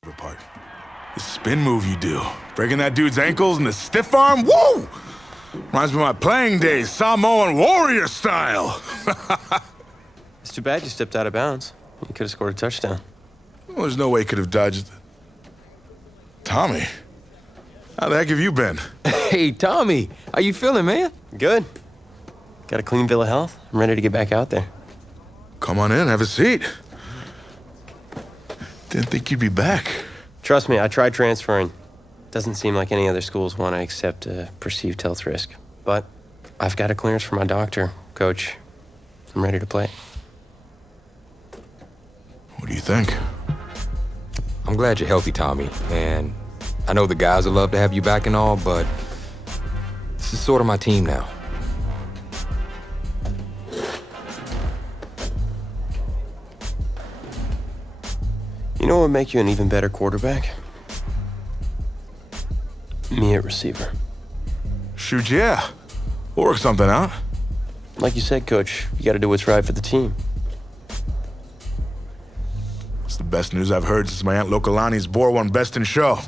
part. The spin move you do. Breaking that dude's ankles and the stiff arm, woo! Reminds me of my playing days, Samoan warrior style. It's too bad you stepped out of bounds. You could have scored a touchdown. Well, there's no way he could have dodged. Tommy, how the heck have you been? Hey, Tommy, how you feeling, man? Good. Got a clean bill of health. I'm ready to get back out there. Come on in, have a seat. Didn't think you'd be back. Trust me, I tried transferring. Doesn't seem like any other schools want to accept a perceived health risk. But I've got a clearance from my doctor, Coach. I'm ready to play. What do you think? I'm glad you're healthy, Tommy. And I know the guys would love to have you back and all, but this is sort of my team now. You know what would make you an even better quarterback? Me at receiver. Shoot, yeah. We'll work something out. Like you said, Coach, you got to do what's right for the team. It's the best news I've heard since my Aunt Lokalani's Boar won Best in Show.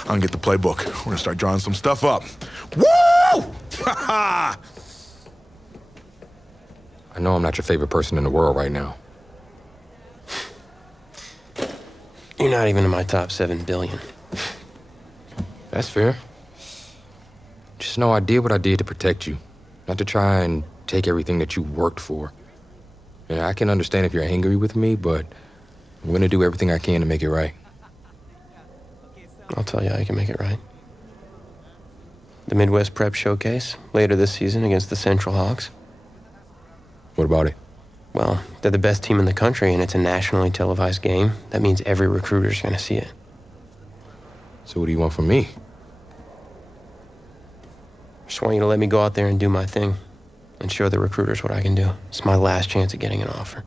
I'm gonna get the playbook. We're gonna start drawing some stuff up. Woo! Ha I know I'm not your favorite person in the world right now. You're not even in my top 7 billion. That's fair. Just know I did what I did to protect you, not to try and take everything that you worked for. And I can understand if you're angry with me, but I'm gonna do everything I can to make it right. I'll tell you how you can make it right. The Midwest Prep Showcase, later this season against the Central Hawks. What about it? Well, they're the best team in the country, and it's a nationally televised game. That means every recruiter's gonna see it. So what do you want from me? Just want you to let me go out there and do my thing and show the recruiters what I can do. It's my last chance at getting an offer.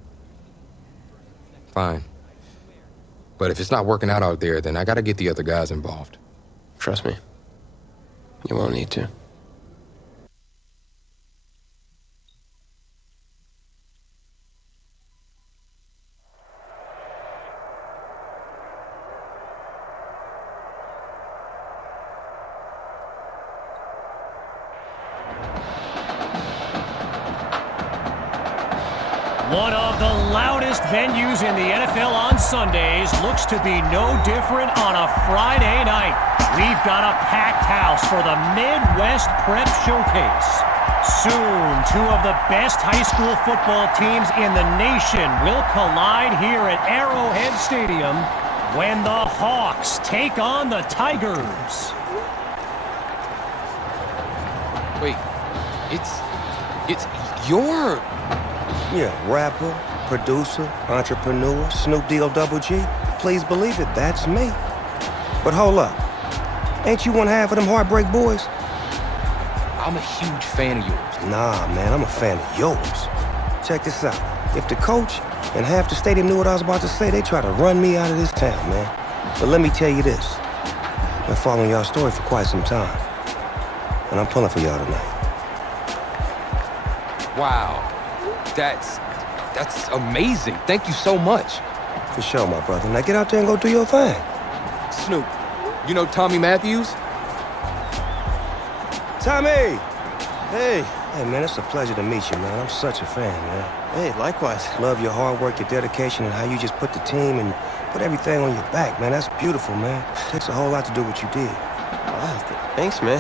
Fine. But if it's not working out there, then I gotta get the other guys involved. Trust me, you won't need to. One of the loudest venues in the NFL on Sundays looks to be no different on a Friday night. We've got a packed house for the Midwest Prep Showcase. Soon, 2 of the best high school football teams in the nation will collide here at Arrowhead Stadium when the Hawks take on the Tigers. Wait, it's your... Yeah, rapper, producer, entrepreneur, Snoop D-O-double-G. Please believe it, that's me. But hold up. Ain't you one half of them Heartbreak Boys? I'm a huge fan of yours. Nah, man, I'm a fan of yours. Check this out. If the coach and half the stadium knew what I was about to say, they try to run me out of this town, man. But let me tell you this. I've been following y'all's story for quite some time. And I'm pulling for y'all tonight. Wow. That's amazing. Thank you so much. For sure, my brother. Now get out there and go do your thing. Snoop, you know Tommy Matthews? Tommy! Hey. Hey, man, it's a pleasure to meet you, man. I'm such a fan, man. Hey, likewise. Love your hard work, your dedication, and how you just put the team and put everything on your back, man. That's beautiful, man. It takes a whole lot to do what you did. Wow, thanks, man.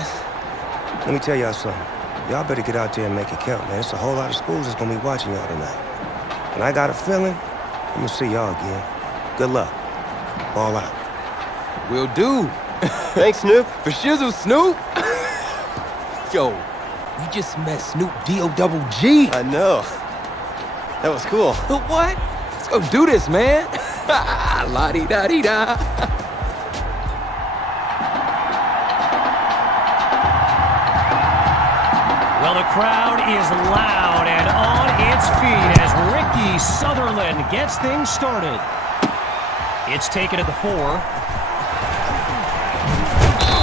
Let me tell y'all something. Y'all better get out there and make it count, man. It's a whole lot of schools that's gonna be watching y'all tonight. And I got a feeling I'm gonna see y'all again. Good luck. Ball out. Will do. Thanks, Snoop. For shizzle, Snoop. Yo, we just met Snoop D-O-double-G. I know. That was cool. What? Let's go do this, man. La-di-da-di-da. Well, the crowd is loud and on its feet as Ricky Sutherland gets things started. It's taken at the 4.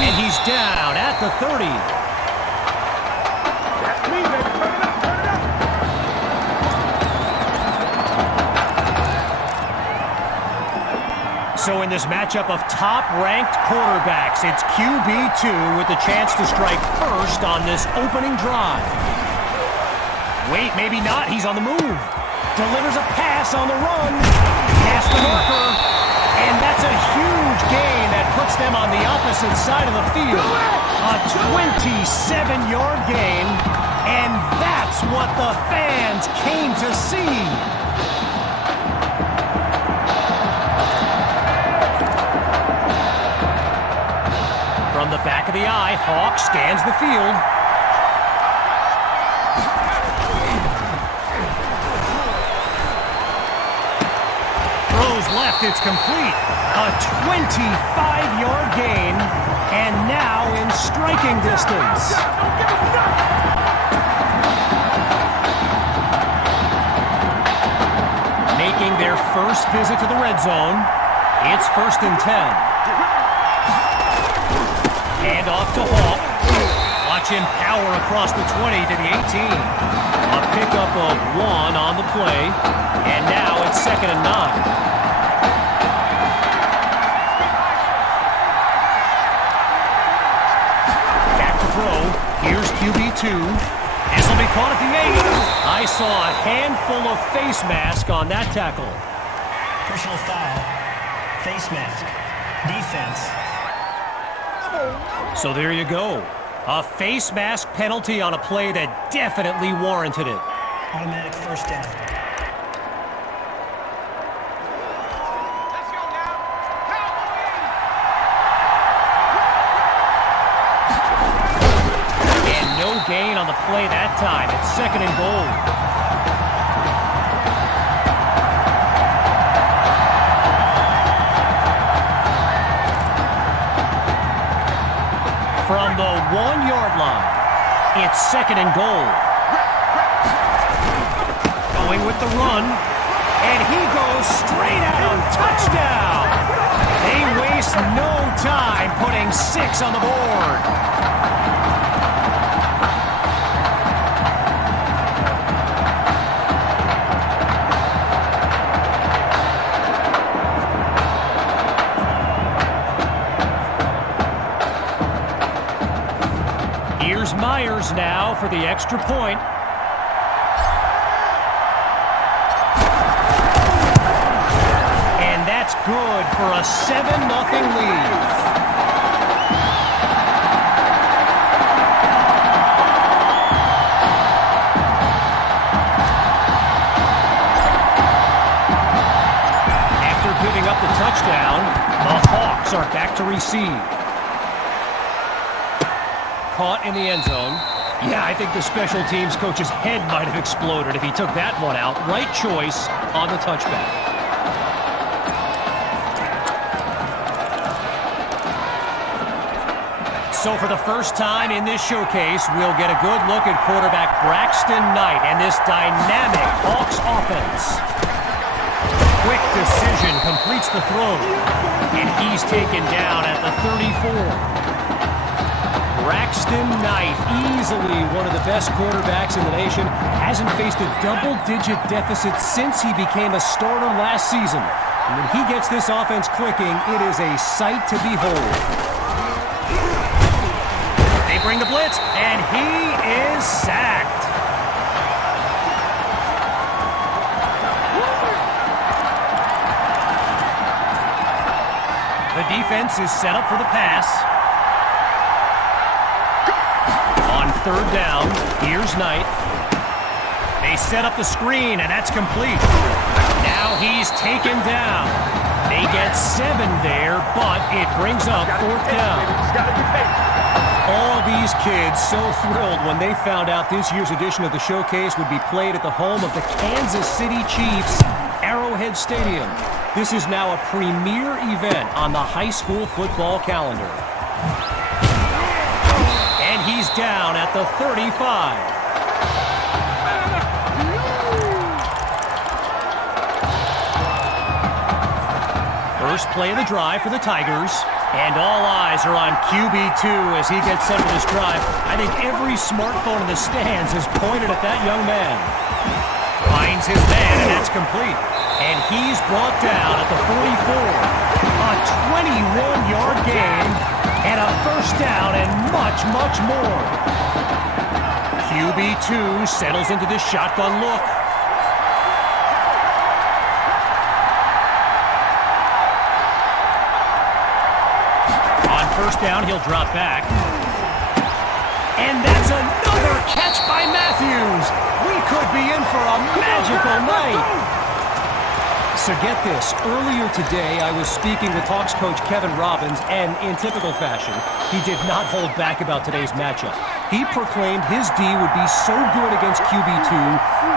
And he's down at the 30. That's me, baby. Turn it up, turn it up. So in this matchup of top-ranked quarterbacks, it's QB2 with the chance to strike first on this opening drive. Wait, maybe not. He's on the move. Delivers a pass on the run. Past the marker. And that's a huge gain that puts them on the opposite side of the field. A 27-yard gain. And that's what the fans came to see. From the back of the eye, Hawk scans the field. Throws left, it's complete. A 25-yard gain, and now in striking distance. Making their first visit to the red zone, it's 1st and 10. Hand off to Hawk. Watch him power across the 20 to the 18. A pickup of 1 on the play. And now it's 2nd and 9. Back to throw. Here's QB2. This will be caught at the 8. I saw a handful of face mask on that tackle. Personal foul. Face mask. Defense. So there you go. A face mask penalty on a play that definitely warranted it. Automatic first down. Let's go now. Cowboys! And no gain on the play that time. It's 2nd and goal. From the 1-yard line, it's 2nd and goal. Going with the run, and he goes straight at him. Touchdown! They waste no time putting 6 on the board. Here's Myers now for the extra point. And that's good for a 7-0 lead. After giving up the touchdown, the Hawks are back to receive. Caught in the end zone. Yeah, I think the special teams coach's head might have exploded if he took that one out. Right choice on the touchback. So for the first time in this showcase, we'll get a good look at quarterback Braxton Knight and this dynamic Hawks offense. Quick decision completes the throw, and he's taken down at the 34. Braxton Knight, easily one of the best quarterbacks in the nation, hasn't faced a double-digit deficit since he became a starter last season. And when he gets this offense clicking, it is a sight to behold. They bring the blitz, and he is sacked. The defense is set up for the pass. On 3rd down, here's Knight. They set up the screen, and that's complete. Now he's taken down. They get 7 there, but it brings up 4th down. All these kids so thrilled when they found out this year's edition of the showcase would be played at the home of the Kansas City Chiefs, Arrowhead Stadium. This is now a premier event on the high school football calendar. And he's down at the 35. First play of the drive for the Tigers. And all eyes are on QB2 as he gets set for this drive. I think every smartphone in the stands is pointed at that young man. Finds his man, and that's complete. And he's brought down at the 44. A 21-yard gain, and a first down, and much, much more. QB2 settles into this shotgun look. On first down, he'll drop back. And that's another catch by Matthews. We could be in for a magical night. So get this, earlier today I was speaking with Hawks coach Kevin Robbins, and in typical fashion, he did not hold back about today's matchup. He proclaimed his D would be so good against QB2,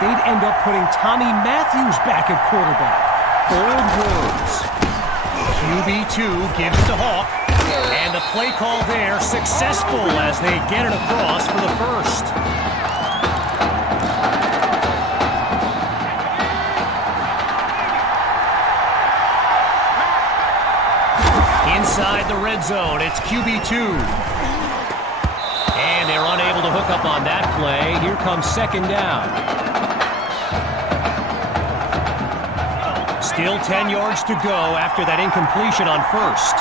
they'd end up putting Tommy Matthews back at quarterback. Bold words. QB2 gives to Hawk, and the play call there successful as they get it across for the first. Inside the red zone, it's QB2. And they're unable to hook up on that play. Here comes second down. Still 10 yards to go after that incompletion on first.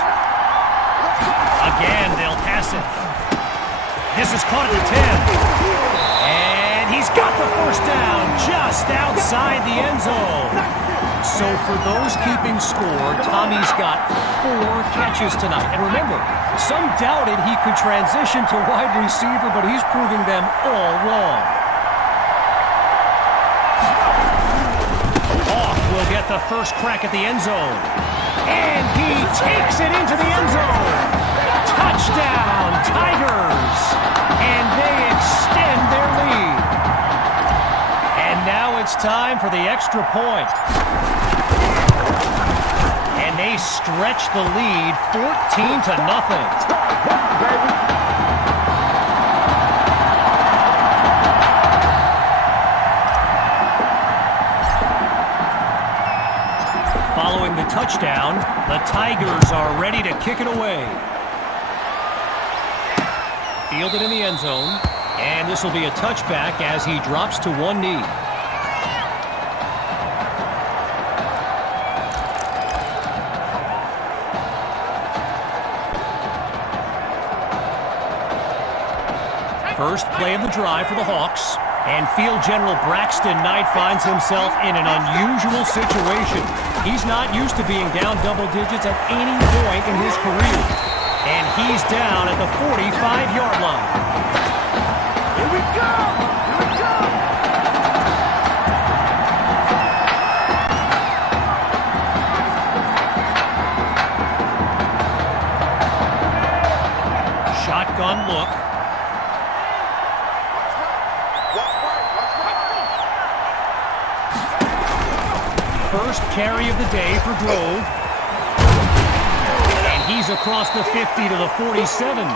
Again, they'll pass it. This is caught at the 10. And he's got the first down just outside the end zone. So for those keeping score, Tommy's got 4 catches tonight. And remember, some doubted he could transition to wide receiver, but he's proving them all wrong. Hawk will get the first crack at the end zone. And he takes it into the end zone. Touchdown, Tigers! And they extend their lead. And now it's time for the extra point. And they stretch the lead 14-0. Following the touchdown, the Tigers are ready to kick it away. Fielded in the end zone, and this will be a touchback as he drops to one knee. First play of the drive for the Hawks, and field general Braxton Knight finds himself in an unusual situation. He's not used to being down double digits at any point in his career, and he's down at the 45-yard line. Here we go! Here we go! Shotgun look. First carry of the day for Grove. And he's across the 50 to the 47.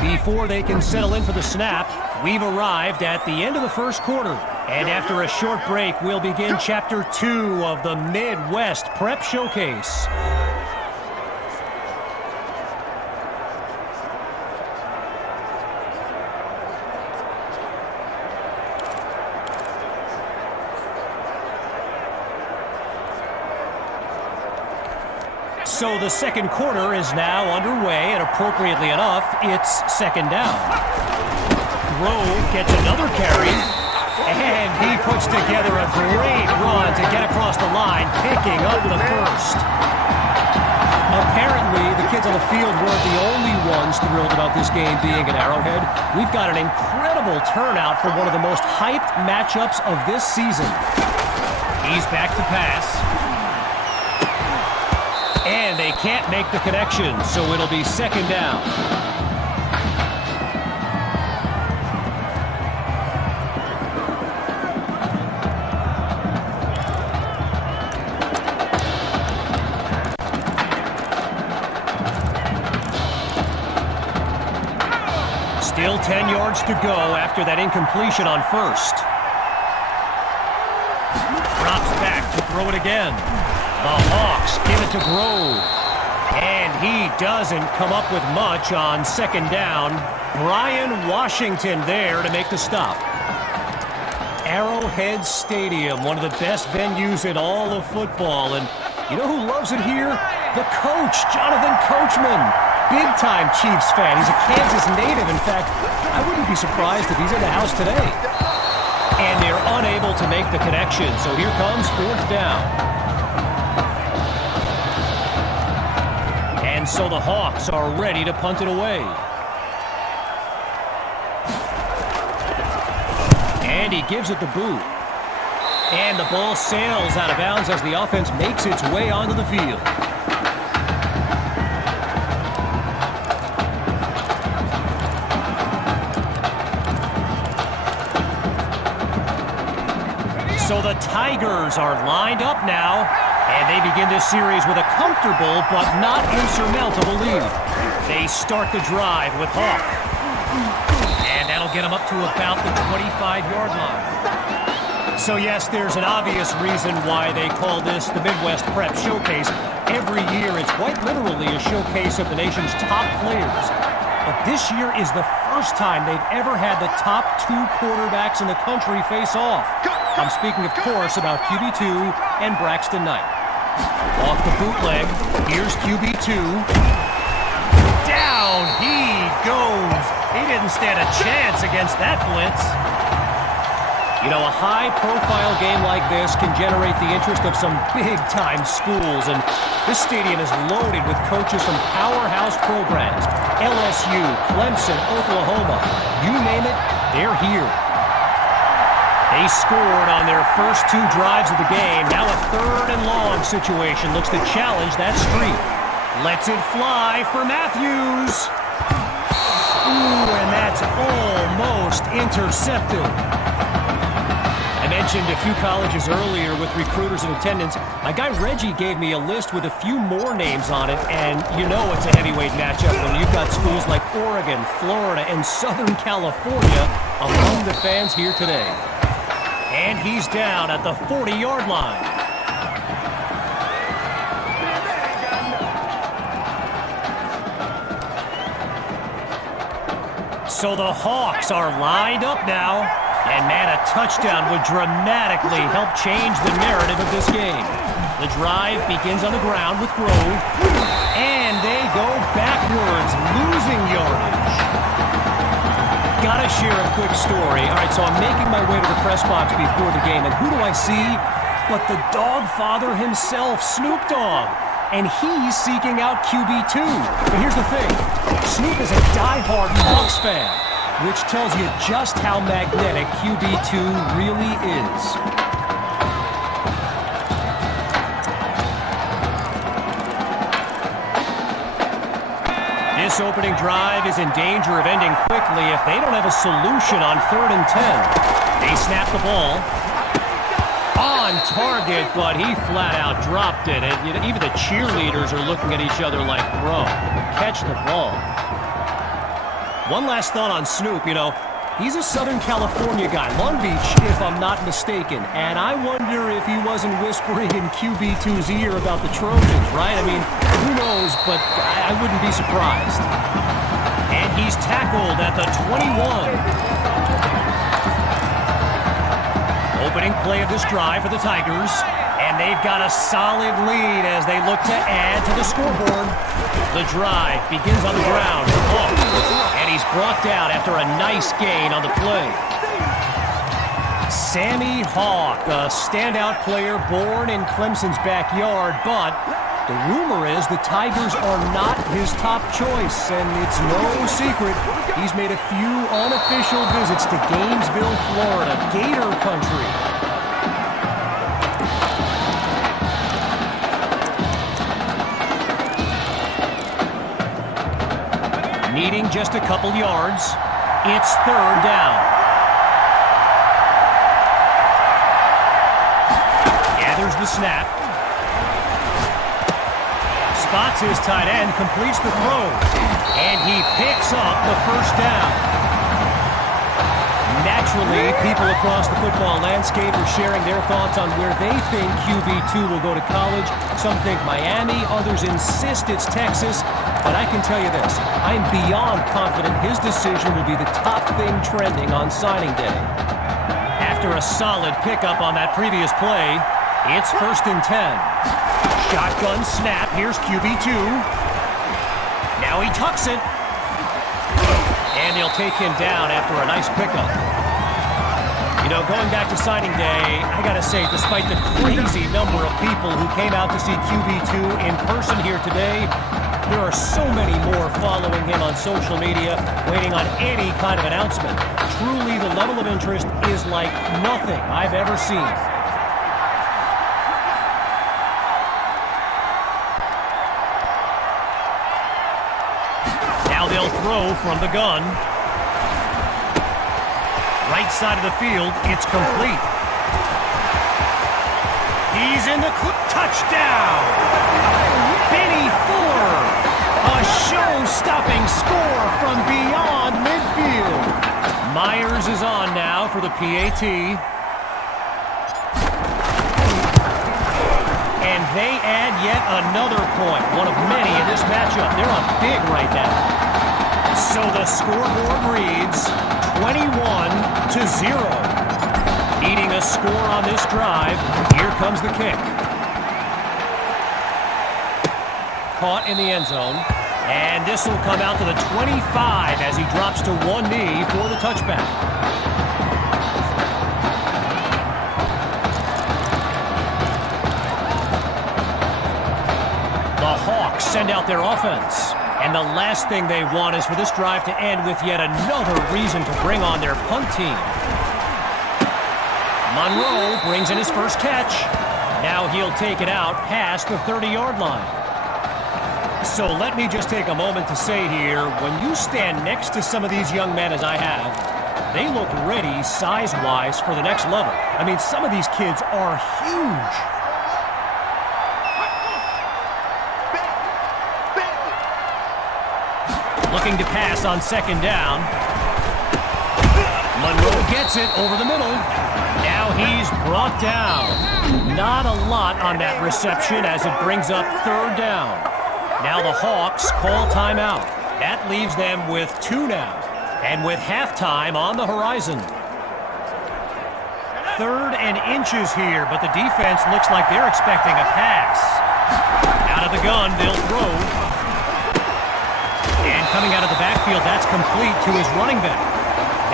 Before they can settle in for the snap, we've arrived at the end of the first quarter. And after a short break, we'll begin Chapter 2 of the Midwest Prep Showcase. So the second quarter is now underway, and appropriately enough, it's second down. Grove gets another carry, and he puts together a great run to get across the line, picking up the first. Apparently, the kids on the field weren't the only ones thrilled about this game being at Arrowhead. We've got an incredible turnout for one of the most hyped matchups of this season. He's back to pass. And they can't make the connection, so it'll be second down. Still 10 yards to go after that incompletion on first. Drops back to throw it again. The Hawks give it to Grove. And he doesn't come up with much on second down. Brian Washington there to make the stop. Arrowhead Stadium, one of the best venues in all of football. And you know who loves it here? The coach, Jonathan Coachman. Big-time Chiefs fan. He's a Kansas native. In fact, I wouldn't be surprised if he's in the house today. And they're unable to make the connection. So here comes fourth down. And so the Hawks are ready to punt it away. And he gives it the boot. And the ball sails out of bounds as the offense makes its way onto the field. So the Tigers are lined up now, and they begin this series with a comfortable but not insurmountable lead. They start the drive with Hawk. And that'll get them up to about the 25-yard line. So yes, there's an obvious reason why they call this the Midwest Prep Showcase. Every year, it's quite literally a showcase of the nation's top players. But this year is the first time they've ever had the top two quarterbacks in the country face off. I'm speaking, of course, about QB2 and Braxton Knight. Off the bootleg, here's QB2. Down he goes. He didn't stand a chance against that blitz. You know, a high-profile game like this can generate the interest of some big-time schools, and this stadium is loaded with coaches from powerhouse programs. LSU, Clemson, Oklahoma, you name it, they're here. They scored on their first two drives of the game. Now a third and long situation looks to challenge that streak. Lets it fly for Matthews. Ooh, and that's almost intercepted. I mentioned a few colleges earlier with recruiters in attendance. My guy Reggie gave me a list with a few more names on it, and you know it's a heavyweight matchup when you've got schools like Oregon, Florida, and Southern California among the fans here today. And he's down at the 40-yard line. So the Hawks are lined up now. And man, a touchdown would dramatically help change the narrative of this game. The drive begins on the ground with Grove. And they go backwards, losing yardage. Gotta share a quick story. All right, so I'm making my way to the press box before the game, and who do I see but the dog father himself, Snoop Dogg. And he's seeking out QB2. But here's the thing. Snoop is a diehard Bucs fan, which tells you just how magnetic QB2 really is. This opening drive is in danger of ending quickly if they don't have a solution on 3rd and 10. They snap the ball. On target, but he flat out dropped it. And even the cheerleaders are looking at each other like, bro, catch the ball. One last thought on Snoop, you know, he's a Southern California guy, Long Beach, if I'm not mistaken. And I wonder if he wasn't whispering in QB2's ear about the Trojans, right? I mean, who knows, but I wouldn't be surprised. And he's tackled at the 21. Opening play of this drive for the Tigers. And they've got a solid lead as they look to add to the scoreboard. The drive begins on the ground. And he's brought down after a nice gain on the play. Sammy Hawk, a standout player born in Clemson's backyard, but the rumor is the Tigers are not his top choice, and it's no secret he's made a few unofficial visits to Gainesville, Florida, Gator country. Needing just a couple yards, it's 3rd down. Gathers the snap. spots his tight end, completes the throw, and he picks up the first down. Naturally, people across the football landscape are sharing their thoughts on where they think QB2 will go to college. Some think Miami, others insist it's Texas. But I can tell you this, I'm beyond confident his decision will be the top thing trending on signing day. After a solid pickup on that previous play, it's 1st and 10. Shotgun snap, here's QB2. Now he tucks it. And they'll take him down after a nice pickup. You know, going back to signing day, I gotta say, despite the crazy number of people who came out to see QB2 in person here today, there are so many more following him on social media, waiting on any kind of announcement. Truly, the level of interest is like nothing I've ever seen. Now they'll throw from the gun. Right side of the field, it's complete. He's in the touchdown! Benny Ford! A show-stopping score from beyond midfield. Myers is on now for the PAT. And they add yet another point, one of many in this matchup. They're up big right now. So the scoreboard reads 21-0. Needing a score on this drive, here comes the kick. Caught in the end zone. And this will come out to the 25 as he drops to one knee for the touchback. The Hawks send out their offense. And the last thing they want is for this drive to end with yet another reason to bring on their punt team. Monroe brings in his first catch. Now he'll take it out past the 30-yard line. So let me just take a moment to say here, when you stand next to some of these young men as I have, they look ready size-wise for the next level. I mean, some of these kids are huge. Looking to pass on 2nd down. Monroe gets it over the middle. Now he's brought down. Not a lot on that reception as it brings up 3rd down. Now the Hawks call timeout. That leaves them with 2 now. And with halftime on the horizon. 3rd and inches here, but the defense looks like they're expecting a pass. Out of the gun, they'll throw. And coming out of the backfield, that's complete to his running back.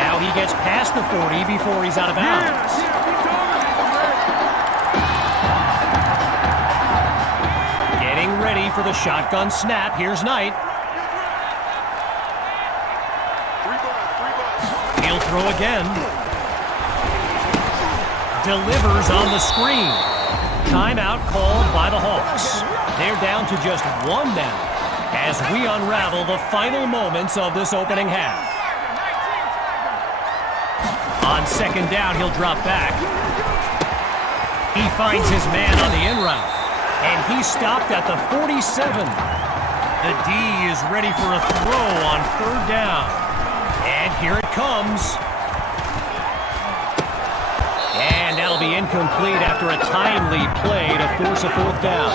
Now he gets past the 40 before he's out of bounds. Getting ready for the shotgun snap. Here's Knight. He'll throw again. Delivers on the screen. Timeout called by the Hawks. They're down to just 1 now as we unravel the final moments of this opening half. On 2nd down, he'll drop back. He finds his man on the in route, and he's stopped at the 47. The D is ready for a throw on 3rd down. And here it comes. And that'll be incomplete after a timely play to force a 4th down.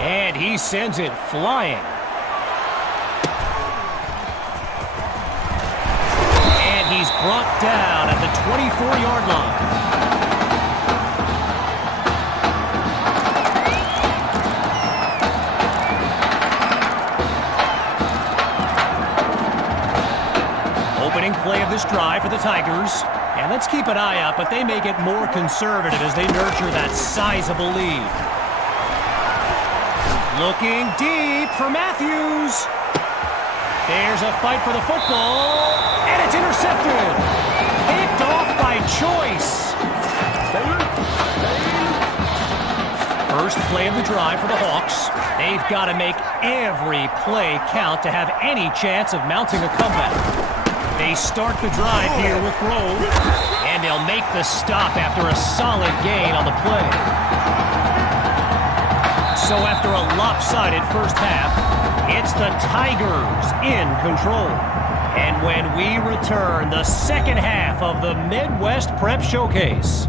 And he sends it flying. And he's brought down at the 24-yard line. Opening play of this drive for the Tigers. And let's keep an eye out, but they may get more conservative as they nurture that sizable lead. Looking deep for Matthews. There's a fight for the football, and it's intercepted. Picked off by Choice. First play of the drive for the Hawks. They've got to make every play count to have any chance of mounting a comeback. They start the drive here with Grove, and they'll make the stop after a solid gain on the play. So after a lopsided first half, it's the Tigers in control. And when we return, the second half of the Midwest Prep Showcase.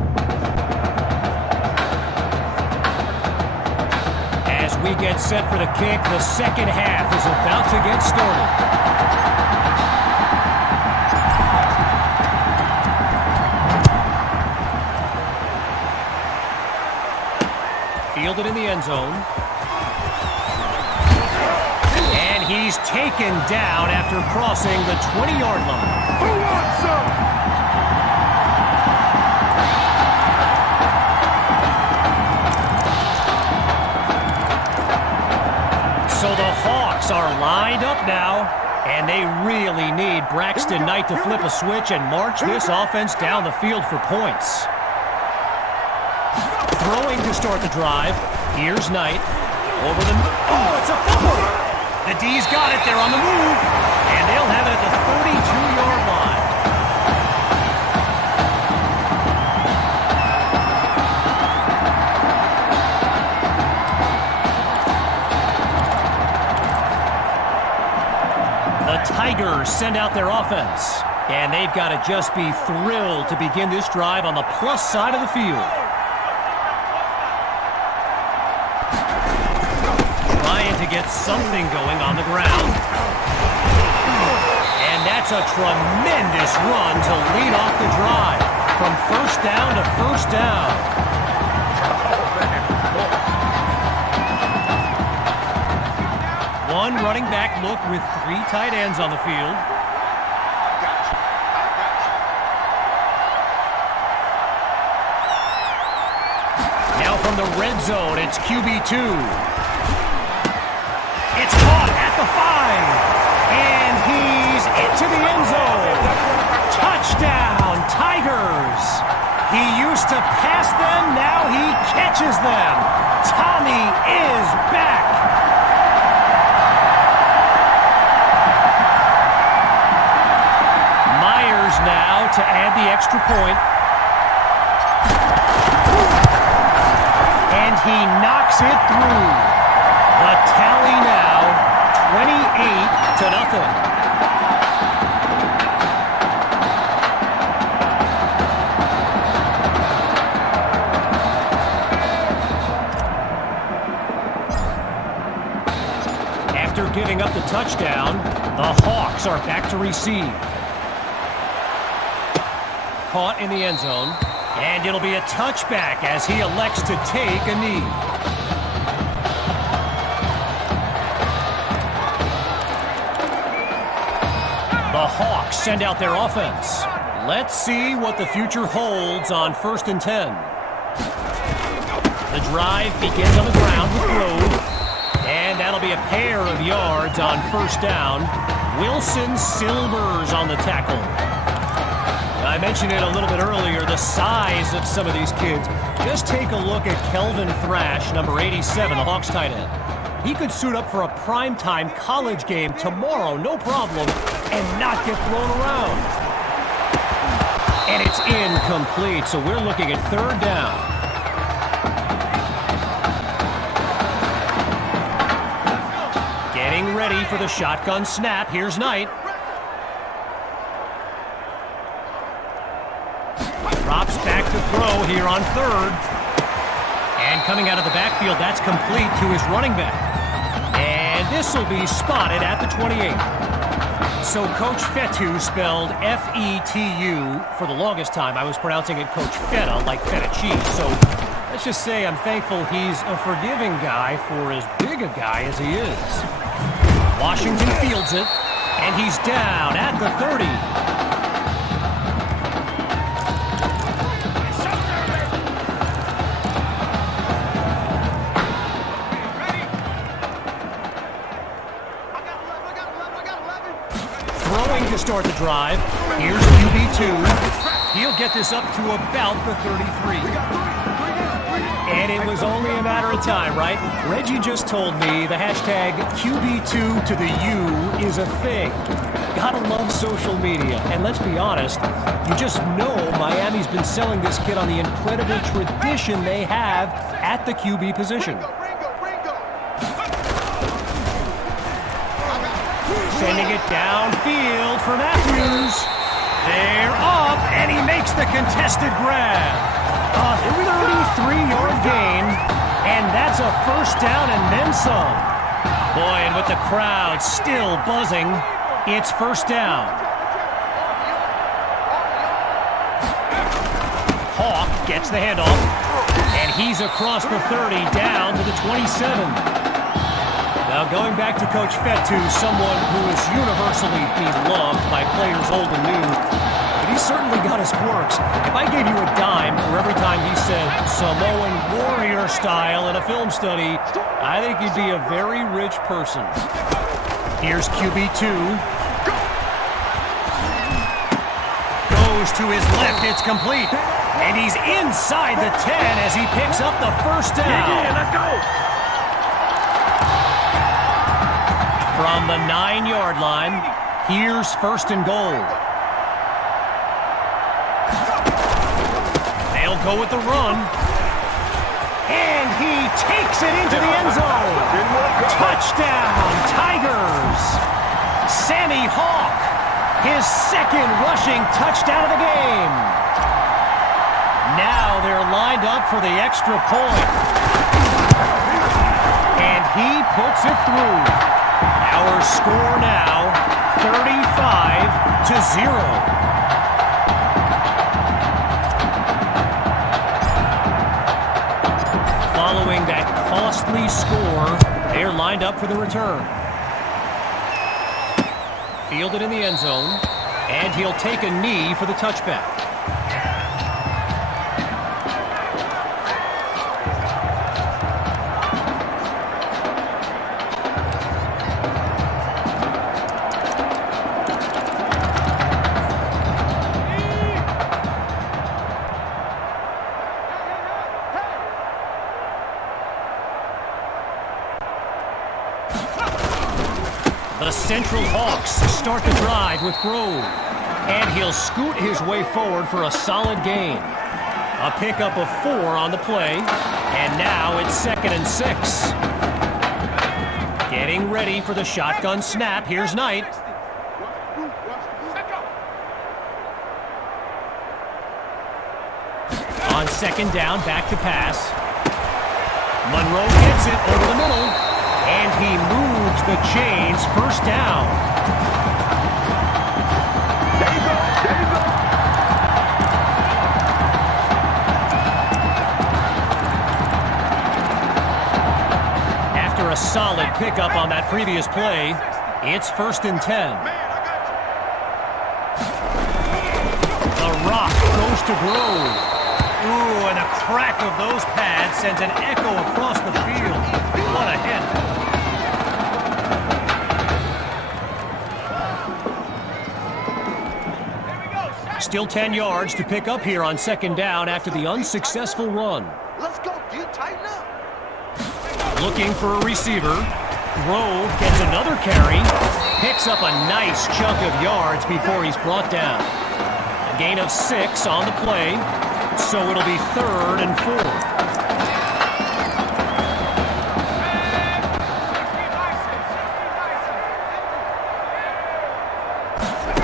As we get set for the kick, the second half is about to get started. Fielded in the end zone. And he's taken down after crossing the 20-yard line. Who wants some? So the Hawks are lined up now, and they really need Braxton Knight to flip a switch and march this offense down the field for points. Throwing to start the drive. Here's Knight. Over the... Oh, it's a fumble! The D's got it. They're on the move. And they'll have it at the 32-yard line. The Tigers send out their offense. And they've got to just be thrilled to begin this drive on the plus side of the field. To get something going on the ground. And that's a tremendous run to lead off the drive. From first down to first down. One running back look with 3 tight ends on the field. Now from the red zone, it's QB2. It's caught at the 5, and he's into the end zone. Touchdown, Tigers. He used to pass them, now he catches them. Tommy is back. Myers now to add the extra point. And he knocks it through. The tally now, 28-0. After giving up the touchdown, the Hawks are back to receive. Caught in the end zone, and it'll be a touchback as he elects to take a knee. The Hawks send out their offense. Let's see what the future holds on 1st and 10. The drive begins on the ground with Grove. And that'll be a pair of yards on first down. Wilson Silvers on the tackle. I mentioned it a little bit earlier, the size of some of these kids. Just take a look at Kelvin Thrash, number 87, the Hawks tight end. He could suit up for a primetime college game tomorrow, no problem, and not get thrown around. And it's incomplete, so we're looking at 3rd down. Getting ready for the shotgun snap. Here's Knight. Drops back to throw here on 3rd. And coming out of the backfield, that's complete to his running back. And this will be spotted at the 28. So Coach Fetu spelled F-E-T-U. For the longest time, I was pronouncing it Coach Feta, like feta cheese. So let's just say I'm thankful he's a forgiving guy for as big a guy as he is. Washington fields it, and he's down at the 30. To start the drive. Here's QB2. He'll get this up to about the 33. And it was only a matter of time, right? Reggie just told me the hashtag QB2 to the U is a thing. Gotta love social media. And let's be honest, you just know Miami's been selling this kid on the incredible tradition they have at the QB position. Sending it downfield for Matthews. They're up, and he makes the contested grab. A 33-yard gain, and that's a first down and then some. Boy, and with the crowd still buzzing, it's first down. Hawk gets the handoff, and he's across the 30 down to the 27. Now going back to Coach Fetu, someone who is universally beloved by players old and new, but he's certainly got his quirks. If I gave you a dime for every time he said Samoan warrior style in a film study, I think you'd be a very rich person. Here's QB2. Goes to his left, it's complete. And he's inside the 10 as he picks up the first down. Yeah, let's go. From the 9-yard line, here's first and goal. They'll go with the run. And he takes it into the end zone. Touchdown, Tigers. Sammy Hawk, his second rushing touchdown of the game. Now they're lined up for the extra point. And he puts it through. Our score now, 35-0. Following that costly score, they're lined up for the return. Fielded in the end zone, and he'll take a knee for the touchback. The Central Hawks start the drive with Grove, and he'll scoot his way forward for a solid gain. A pickup of 4 on the play, and now it's 2nd and 6. Getting ready for the shotgun snap. Here's Knight. On 2nd down, back to pass. Monroe gets it over the middle, and he moves the chains. First down. After a solid pickup on that previous play, it's 1st and 10. The rock goes to Grove. Ooh, and a crack of those pads sends an echo across the field. What a hit. Still 10 yards to pick up here on 2nd down after the unsuccessful run. Let's go, dude. Tighten up. Looking for a receiver. Grove gets another carry. Picks up a nice chunk of yards before he's brought down. A gain of 6 on the play, so it'll be 3rd and 4.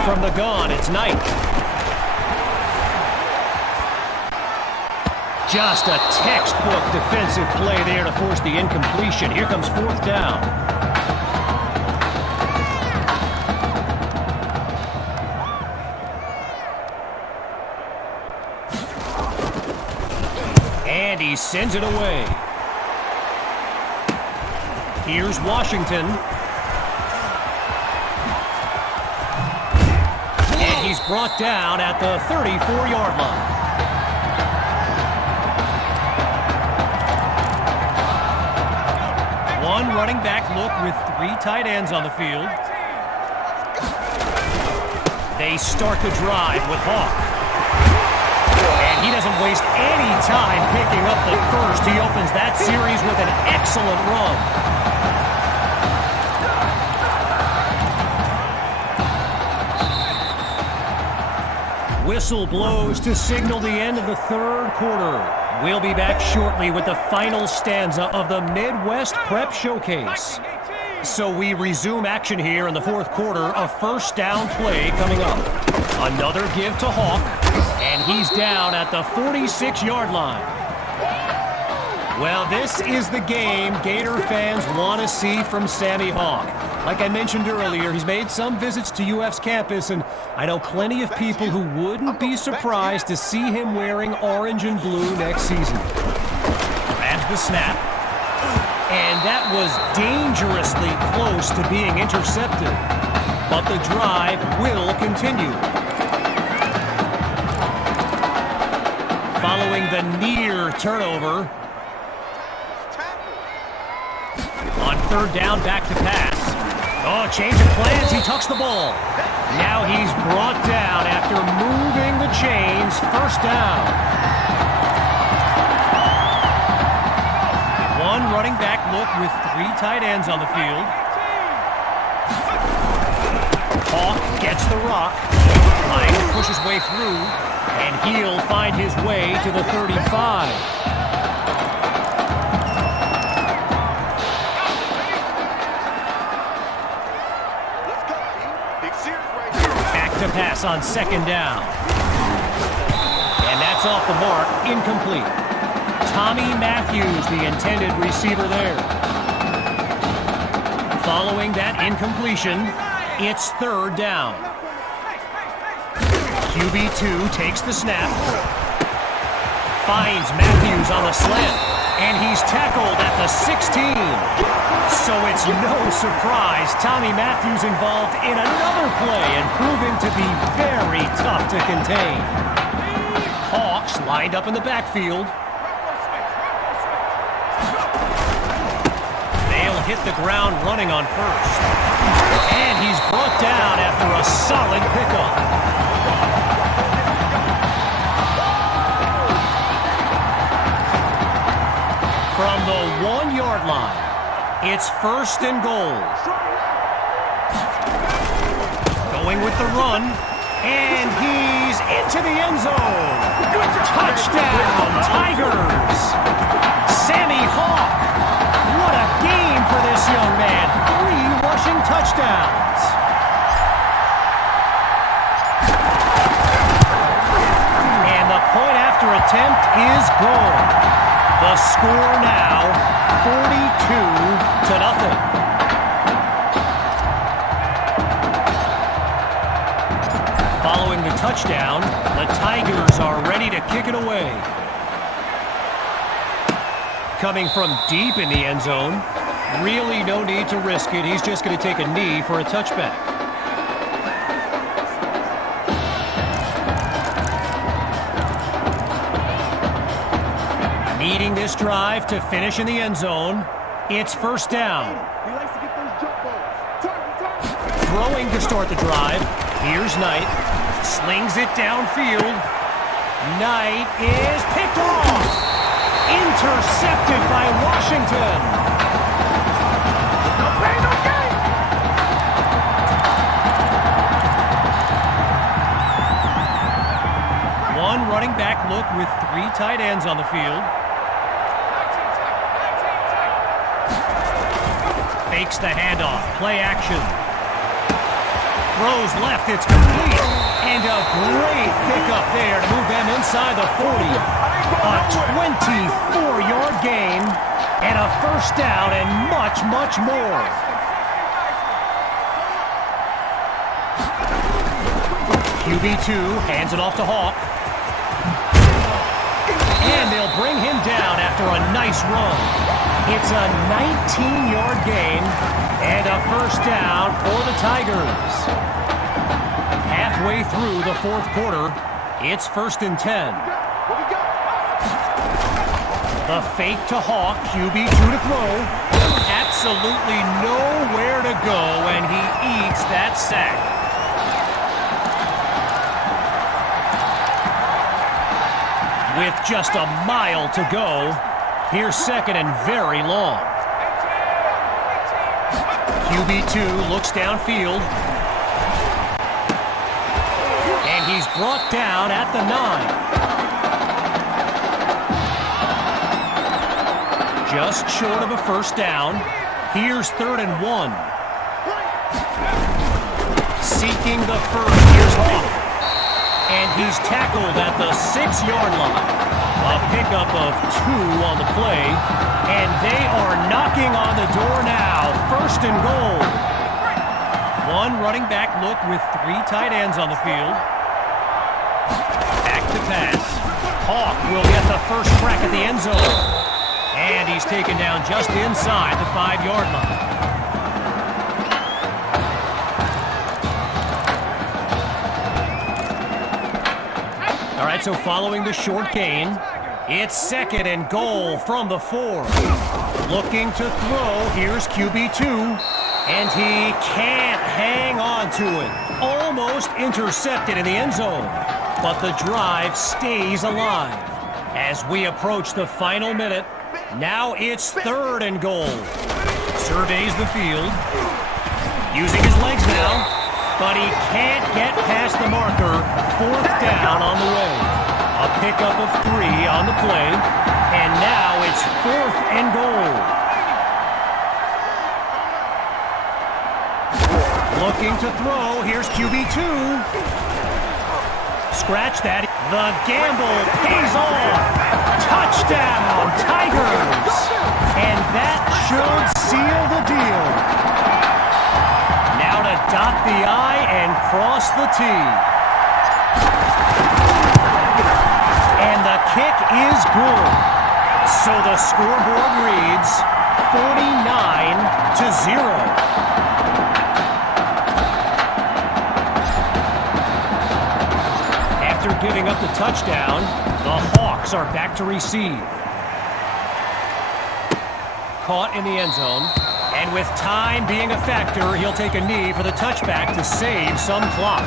From the gun, it's Knight. Just a textbook defensive play there to force the incompletion. Here comes 4th down. And he sends it away. Here's Washington. And he's brought down at the 34-yard line. One running back look with 3 tight ends on the field. They start the drive with Hawk. And he doesn't waste any time picking up the first. He opens that series with an excellent run. whistle blows to signal the end of the third quarter. We'll be back shortly with the final stanza of the Midwest Prep Showcase. So we resume action here in the fourth quarter. A first down play coming up. Another give to Hawk, and he's down at the 46-yard line. Well, this is the game Gator fans want to see from Sammy Hawk. Like I mentioned earlier, he's made some visits to UF's campus, and I know plenty of people who wouldn't be surprised to see him wearing orange and blue next season. Grabs the snap, and that was dangerously close to being intercepted. But the drive will continue. Following the near turnover, on third down, back to pass. Oh, change of plans. He tucks the ball. Now he's brought down after moving the chains. First down. One running back look with three tight ends on the field. Hawk gets the rock. Trying to push his way through. And he'll find his way to the 35. To pass on second down. And that's off the mark, incomplete. Tommy Matthews, the intended receiver there. Following that incompletion, it's third down. QB2 takes the snap. Finds Matthews on the slant. And he's tackled at the 16. So it's no surprise Tommy Matthews involved in another play and proving to be very tough to contain. Hawks lined up in the backfield. They'll hit the ground running on first. And he's brought down after a solid pickup. From the 1-yard line, it's first and goal. Going with the run, and he's into the end zone. Touchdown, Tigers! Sammy Hawk. What a game for this young man. 3 rushing touchdowns. And the point after attempt is good. The score now, 42-0. Following the touchdown, the Tigers are ready to kick it away. Coming from deep in the end zone, really no need to risk it. He's just going to take a knee for a touchback. Needing this drive to finish in the end zone. It's first down. Throwing to start the drive. Here's Knight. Slings it downfield. Knight is picked off. Intercepted by Washington. No pain, no gain. One running back look with 3 tight ends on the field. Fakes the handoff. Play action. Throws left. It's complete. And a great pickup there to move them inside the 40. A 24-yard gain. And a first down and much, much more. QB2 hands it off to Hawk. And they'll bring him down after a nice run. It's a 19-yard gain and a first down for the Tigers. Halfway through the fourth quarter, it's first and 10. The fake to Hawk, QB2 to throw. Absolutely nowhere to go, and he eats that sack. With just a mile to go, here's second and very long. QB2 looks downfield. And And he's brought down at the 9. Just short of a first down. Here's 3rd and 1. Seeking the first. Here's Hawk. And he's tackled at the 6-yard line. A pickup of 2 on the play. And they are knocking on the door now. 1st and goal. One running back look with 3 tight ends on the field. Back to pass. Hawk will get the first crack at the end zone. And he's taken down just inside the 5-yard line. All right, so following the short gain, it's 2nd and goal from the 4. Looking to throw, here's QB2, and he can't hang on to it. Almost intercepted in the end zone, but the drive stays alive. As we approach the final minute, now it's 3rd and goal. Surveys the field, using his legs now, but he can't get past the marker. 4th down on the way. A pickup of 3 on the play, and now it's 4th and goal. Looking to throw, here's QB2. Scratch that. The gamble pays off. Touchdown, Tigers! And that should seal the deal. Now to dot the I and cross the T. And the kick is good. So the scoreboard reads 49-0. After giving up the touchdown, the Hawks are back to receive. Caught in the end zone. And with time being a factor, he'll take a knee for the touchback to save some clock.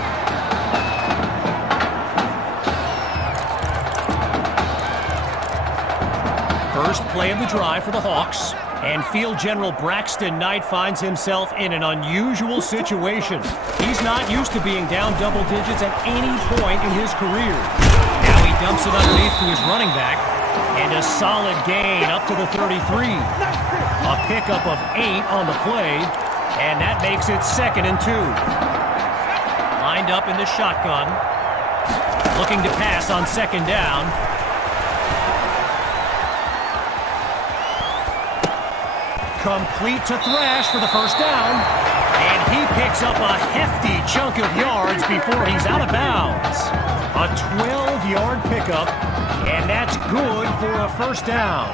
First play of the drive for the Hawks, and field general Braxton Knight finds himself in an unusual situation. He's not used to being down double digits at any point in his career. Now he dumps it underneath to his running back, and a solid gain up to the 33. A pickup of 8 on the play, and that makes it 2nd and 2. Lined up in the shotgun, looking to pass on 2nd down. Complete to Thrash for the first down. And he picks up a hefty chunk of yards before he's out of bounds. A 12-yard pickup, and that's good for a first down.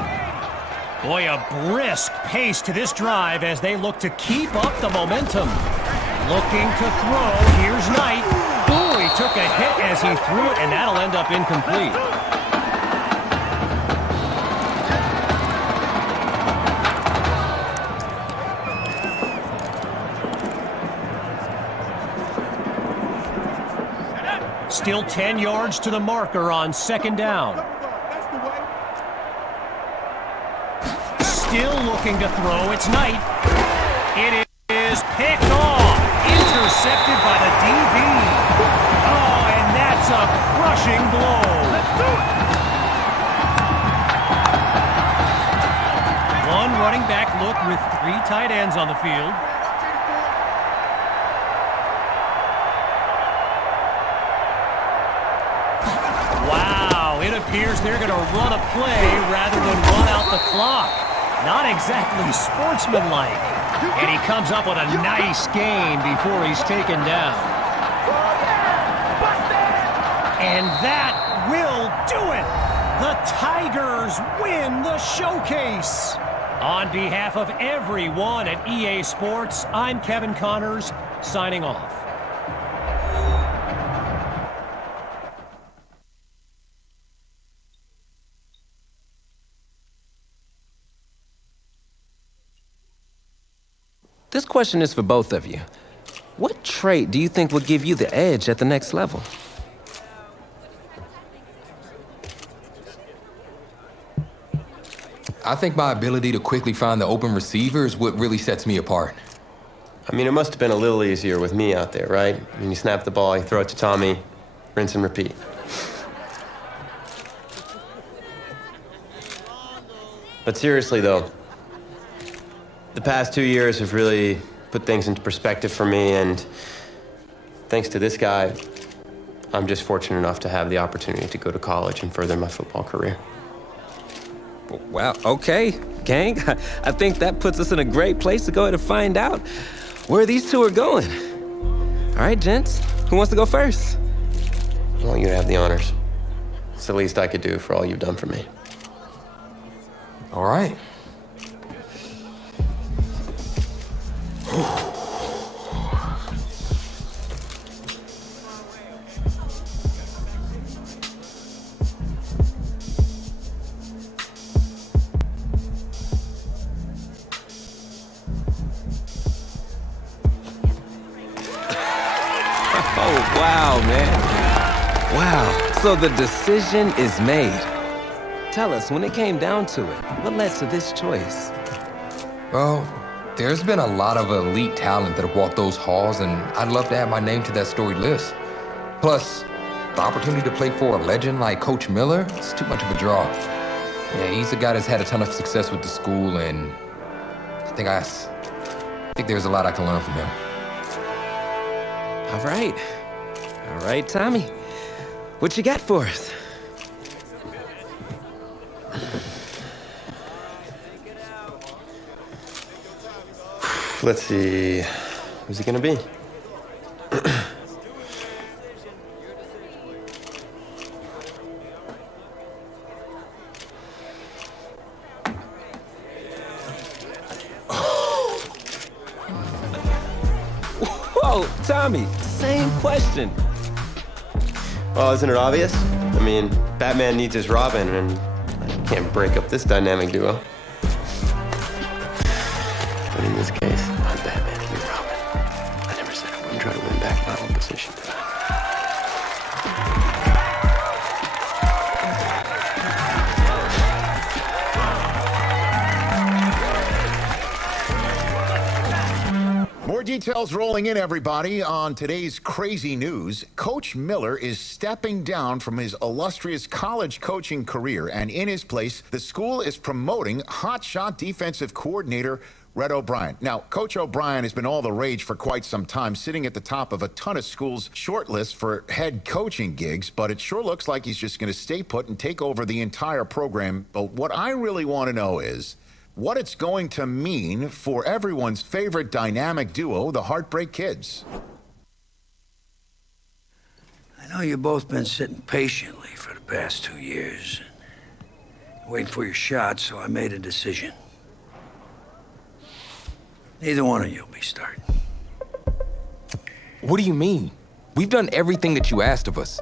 Boy, a brisk pace to this drive as they look to keep up the momentum. Looking to throw, here's Knight. Ooh, he took a hit as he threw it, and that'll end up incomplete. Still 10 yards to the marker on 2nd down. Still looking to throw. It's Knight. It is picked off. Intercepted by the DB. Oh, and that's a crushing blow. Let's do it. One running back look with 3 tight ends on the field. It appears they're going to run a play rather than run out the clock. Not exactly sportsmanlike. And he comes up with a nice gain before he's taken down. And that will do it. The Tigers win the showcase. On behalf of everyone at EA Sports, I'm Kevin Connors, signing off. This question is for both of you. What trait do you think will give you the edge at the next level? I think my ability to quickly find the open receiver is what really sets me apart. I mean, it must have been a little easier with me out there, right? I mean, you snap the ball, you throw it to Tommy, Rinse and repeat. But seriously, though, the past 2 years have really put things into perspective for me, and thanks to this guy, I'm just fortunate enough to have the opportunity to go to college and further my football career. Wow, okay, gang. I think that puts us in a great place to go ahead and find out where these two are going. All right, gents, who wants to go first? I want you to have the honors. It's the least I could do for all you've done for me. All right. Oh, wow, man. Wow. So the decision is made. Tell us, when it came down to it, what led to this choice? Well, there's been a lot of elite talent that have walked those halls, and I'd love to add my name to that storied list. Plus, the opportunity to play for a legend like Coach Miller is too much of a draw. Yeah, he's a guy that's had a ton of success with the school, and I think there's a lot I can learn from him. All right. All right, Tommy. What you got for us? Let's see, who's it gonna be? Whoa, Tommy, same question. Well, isn't it obvious? I mean, Batman needs his Robin, and I can't break up this dynamic duo. But in this case, I'm Batman and you're Robin. I never said I wouldn't try to win back my own position, did I? More details rolling in, everybody. On today's crazy news, Coach Miller is stepping down from his illustrious college coaching career, and in his place, the school is promoting hotshot defensive coordinator Red O'Brien. Now, Coach O'Brien has been all the rage for quite some time, sitting at the top of a ton of schools' shortlists for head coaching gigs, but it sure looks like he's just going to stay put and take over the entire program. But what I really want to know is what it's going to mean for everyone's favorite dynamic duo, the Heartbreak Kids. I know you've both been sitting patiently for the past 2 years, waiting for your shot, so I made a decision. Neither one of you will be starting. What do you mean? We've done everything that you asked of us.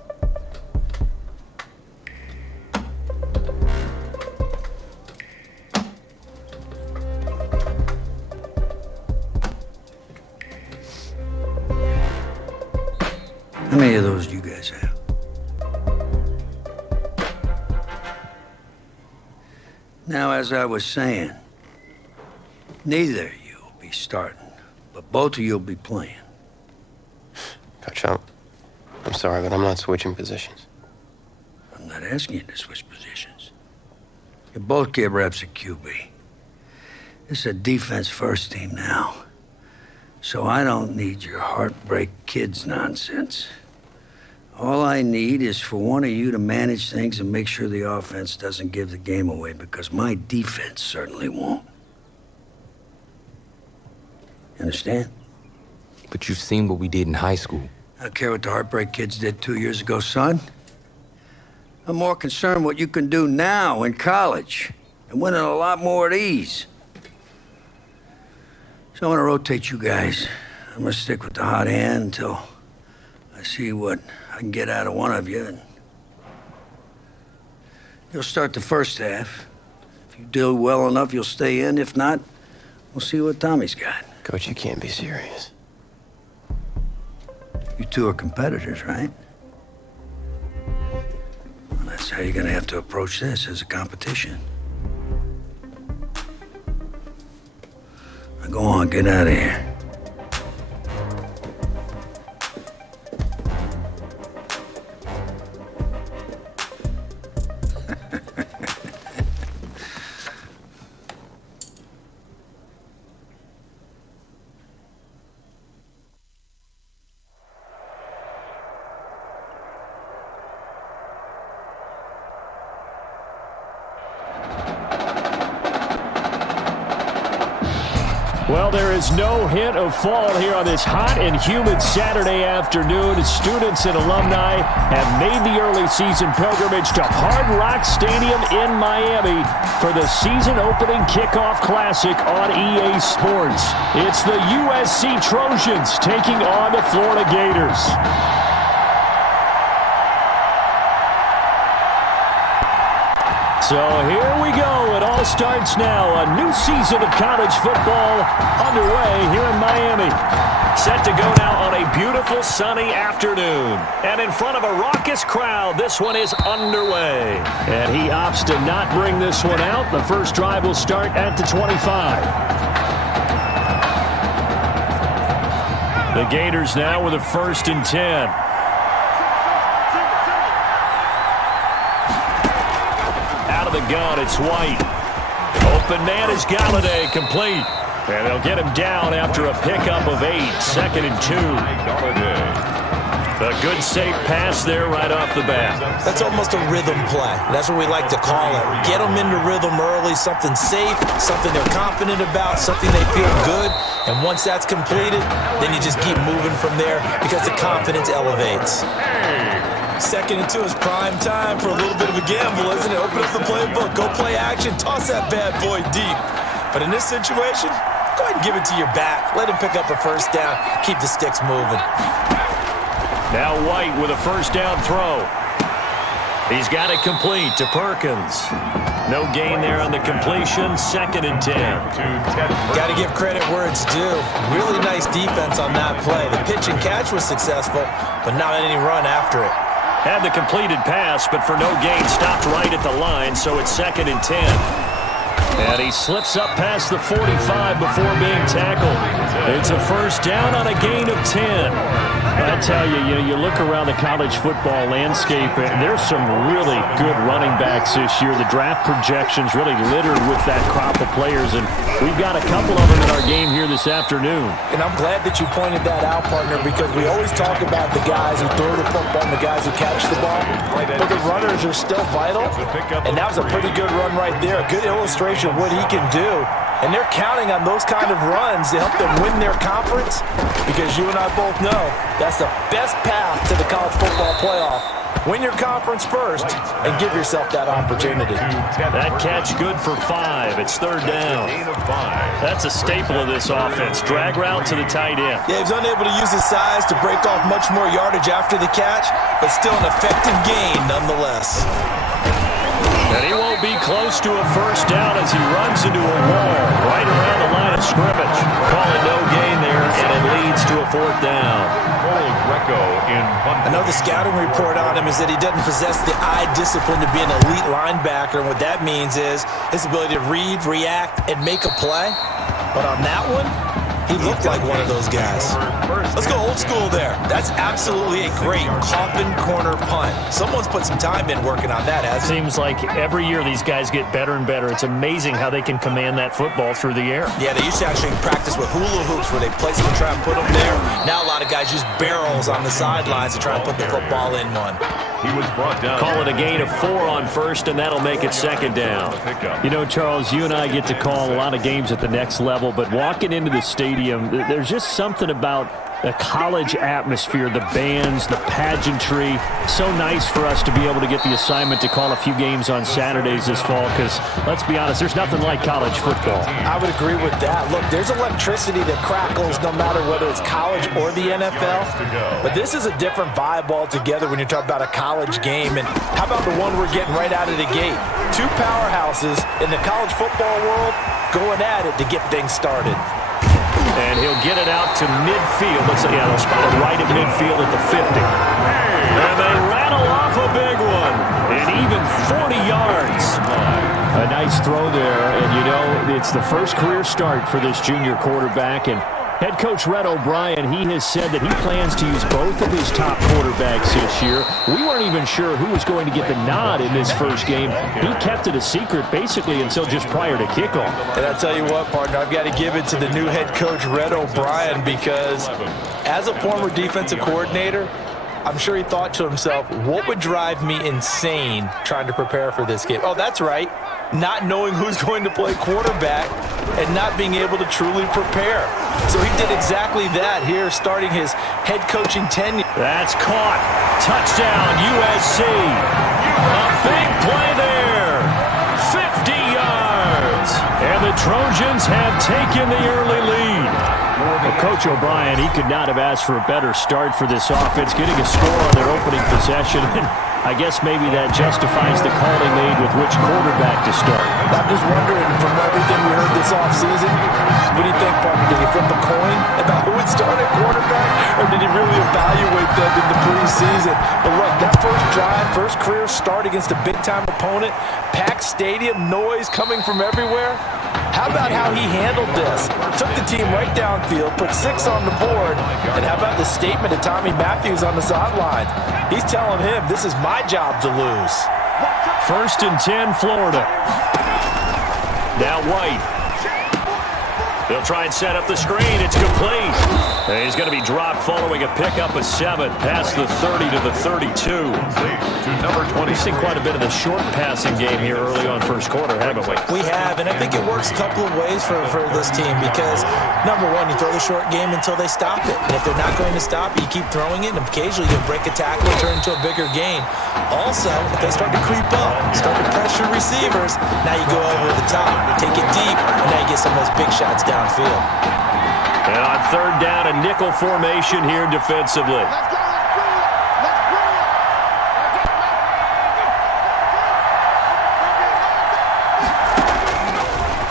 How many of those do you guys have? Now, as I was saying, neither of you will be starting, but both of you will be playing. Coach, I'm sorry, but I'm not switching positions. I'm not asking you to switch positions. You both get reps at QB. This is a defense-first team now, so I don't need your Heartbreak Kids nonsense. All I need is for one of you to manage things and make sure the offense doesn't give the game away, because my defense certainly won't. Understand? But you've seen what we did in high school. I don't care what the Heartbreak Kids did 2 years ago, son. I'm more concerned what you can do now in college and winning a lot more of these. So I'm gonna rotate you guys. I'm gonna stick with the hot hand until I see what I can get out of one of you. And you'll start the first half. If you do well enough, you'll stay in. If not, we'll see what Tommy's got. Coach, you can't be serious. You two are competitors, right? Well, that's how you're gonna have to approach this, as a competition. Now go on, get out of here. Well, there is no hint of fall here on this hot and humid Saturday afternoon. Students and alumni have made the early season pilgrimage to Hard Rock Stadium in Miami for the season-opening kickoff classic on EA Sports. It's the USC Trojans taking on the Florida Gators. So here we go. It all starts now. A new season of college football underway here in Miami. Set to go now on a beautiful sunny afternoon. And in front of a raucous crowd, this one is underway. And he opts to not bring this one out. The first drive will start at the 25. The Gators now with a 1st and 10. The gun, it's White. Open man is Galladay, complete. And they'll get him down after a pickup of 8, 2nd and 2. A good safe pass there right off the bat. That's almost a rhythm play. That's what we like to call it. Get them into rhythm early, something safe, something they're confident about, something they feel good. And once that's completed, then you just keep moving from there because the confidence elevates. 2nd and 2 is prime time for a little bit of a gamble, isn't it? Open up the playbook, go play action, toss that bad boy deep. But in this situation, go ahead and give it to your back. Let him pick up a 1st down, keep the sticks moving. Now White with a 1st down throw. He's got it complete to Perkins. No gain there on the completion, 2nd and 10. Got to give credit where it's due. Really nice defense on that play. The pitch and catch was successful, but not any run after it. Had the completed pass, but for no gain, stopped right at the line, so it's 2nd and 10. And he slips up past the 45 before being tackled. It's a 1st down on a gain of 10. I tell you, you look around the college football landscape, and there's some really good running backs this year. The draft projections really littered with that crop of players, and we've got a couple of them in our game here this afternoon. And I'm glad that you pointed that out, partner, because we always talk about the guys who throw the football and the guys who catch the ball, but the runners are still vital, and that was a pretty good run right there, a good illustration of what he can do. And they're counting on those kind of runs to help them win their conference, because you and I both know that's the best path to the college football playoff. Win your conference first and give yourself that opportunity. That catch good for 5. It's 3rd down. That's a staple of this offense. Drag route to the tight end. Yeah, he's unable to use his size to break off much more yardage after the catch, but still an effective gain nonetheless. And he won't be close to a 1st down as he runs into a wall right around the line of scrimmage. Calling no gain there, and it leads to a 4th down. I know the scouting report on him is that he doesn't possess the eye discipline to be an elite linebacker, and what that means is his ability to read, react, and make a play. But on that one, he looked like one of those guys. Let's go old school there. That's absolutely a great coffin corner punt. Someone's put some time in working on that, hasn't he? Seems like every year these guys get better and better. It's amazing how they can command that football through the air. Yeah, they used to actually practice with hula hoops where they place it and try and put them there. Now a lot of guys use barrels on the sidelines to try and put the football in one. He was brought down. Call it a gain of 4 on 1st, and that'll make it 2nd down. You know, Charles, you and I get to call a lot of games at the next level, but walking into the stadium, there's just something about the college atmosphere, the bands, the pageantry. So nice for us to be able to get the assignment to call a few games on Saturdays this fall because, let's be honest, there's nothing like college football. I would agree with that. Look, there's electricity that crackles no matter whether it's college or the NFL. But this is a different vibe altogether when you're talking about a college game. And how about the one we're getting right out of the gate? 2 powerhouses in the college football world going at it to get things started. And he'll get it out to midfield. Looks like, they'll spot it right at midfield at the 50. And they rattle off a big one. And even 40 yards. A nice throw there. And, you know, it's the first career start for this junior quarterback. And head coach Red O'Brien, he has said that he plans to use both of his top quarterbacks this year. We weren't even sure who was going to get the nod in this first game. He kept it a secret basically until just prior to kickoff. And I tell you what, partner, I've got to give it to the new head coach Red O'Brien because as a former defensive coordinator, I'm sure he thought to himself, what would drive me insane trying to prepare for this game? Oh, that's right. not knowing who's going to play quarterback and not being able to truly prepare. So he did exactly that here, starting his head coaching tenure. That's caught. Touchdown, USC. A big play there. 50 yards. And the Trojans have taken the early lead. Well, Coach O'Brien, he could not have asked for a better start for this offense, getting a score on their opening possession. And I guess maybe that justifies the call they made with which quarterback to start. I'm just wondering, from everything we heard this offseason, what do you think, partner? Did he flip a coin about who would start at quarterback, or did he really evaluate them in the preseason? But look, that first drive, first career start against a big-time opponent, packed stadium, noise coming from everywhere. How about how he handled this? Took the team right downfield, put 6 on the board, and how about the statement of Tommy Matthews on the sideline? He's telling him, this is my job to lose. 1st and 10, Florida. Now White. They'll try and set up the screen. It's complete. And he's going to be dropped following a pickup of 7 past the 30 to the 32. We've seen quite a bit of the short passing game here early on first quarter, haven't we? We have, and I think it works a couple of ways for this team because, number one, you throw the short game until they stop it. And if they're not going to stop it, you keep throwing it, and occasionally you'll break a tackle and turn into a bigger gain. Also, if they start to creep up, start to pressure receivers, now you go over the top, take it deep, and now you get some of those big shots downfield. And on 3rd down, a nickel formation here defensively.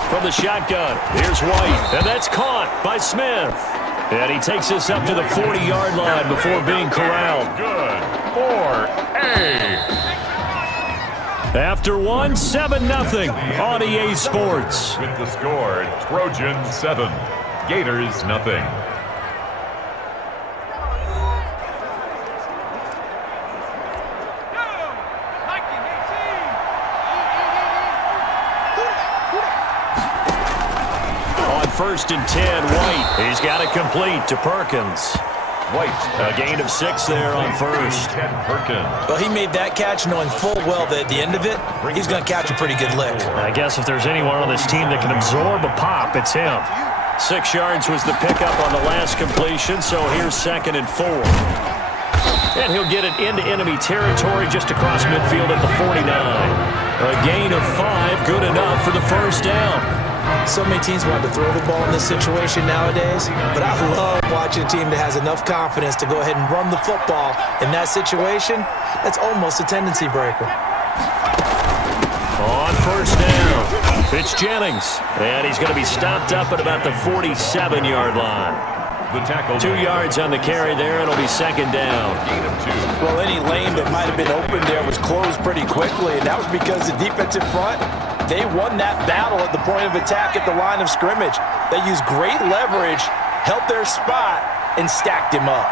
From the shotgun, here's White, and that's caught by Smith. And he takes this up to the 40-yard line before being corralled. Good for A. After 1, 7-0 on EA Sports. With the score, Trojans 7, Gators nothing. On 1st and 10, White. He's got it complete to Perkins. White. A gain of 6 there on 1st. Well, he made that catch knowing full well that at the end of it, he's going to catch a pretty good lick. I guess if there's anyone on this team that can absorb a pop, it's him. 6 yards was the pickup on the last completion, so here's 2nd and 4. And he'll get it into enemy territory just across midfield at the 49. A gain of 5, good enough for the first down. So many teams want to throw the ball in this situation nowadays, but I love watching a team that has enough confidence to go ahead and run the football. In that situation, that's almost a tendency breaker. On first down, it's Jennings, and he's going to be stopped up at about the 47-yard line. The tackle 2 yards on the carry there, and it'll be 2nd down. Gain of 2. Well, any lane that might have been open there was closed pretty quickly, and that was because the defensive front, they won that battle at the point of attack at the line of scrimmage. They used great leverage, held their spot, and stacked him up.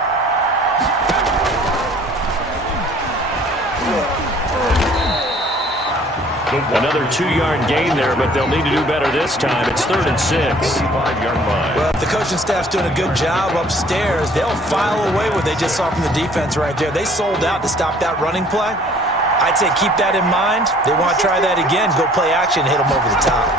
Another 2-yard gain there, but they'll need to do better this time. It's 3rd and 6. 5-yard line. Well, if the coaching staff's doing a good job upstairs, they'll file away what they just saw from the defense right there. They sold out to stop that running play. I'd say keep that in mind. They want to try that again. Go play action and hit them over the top.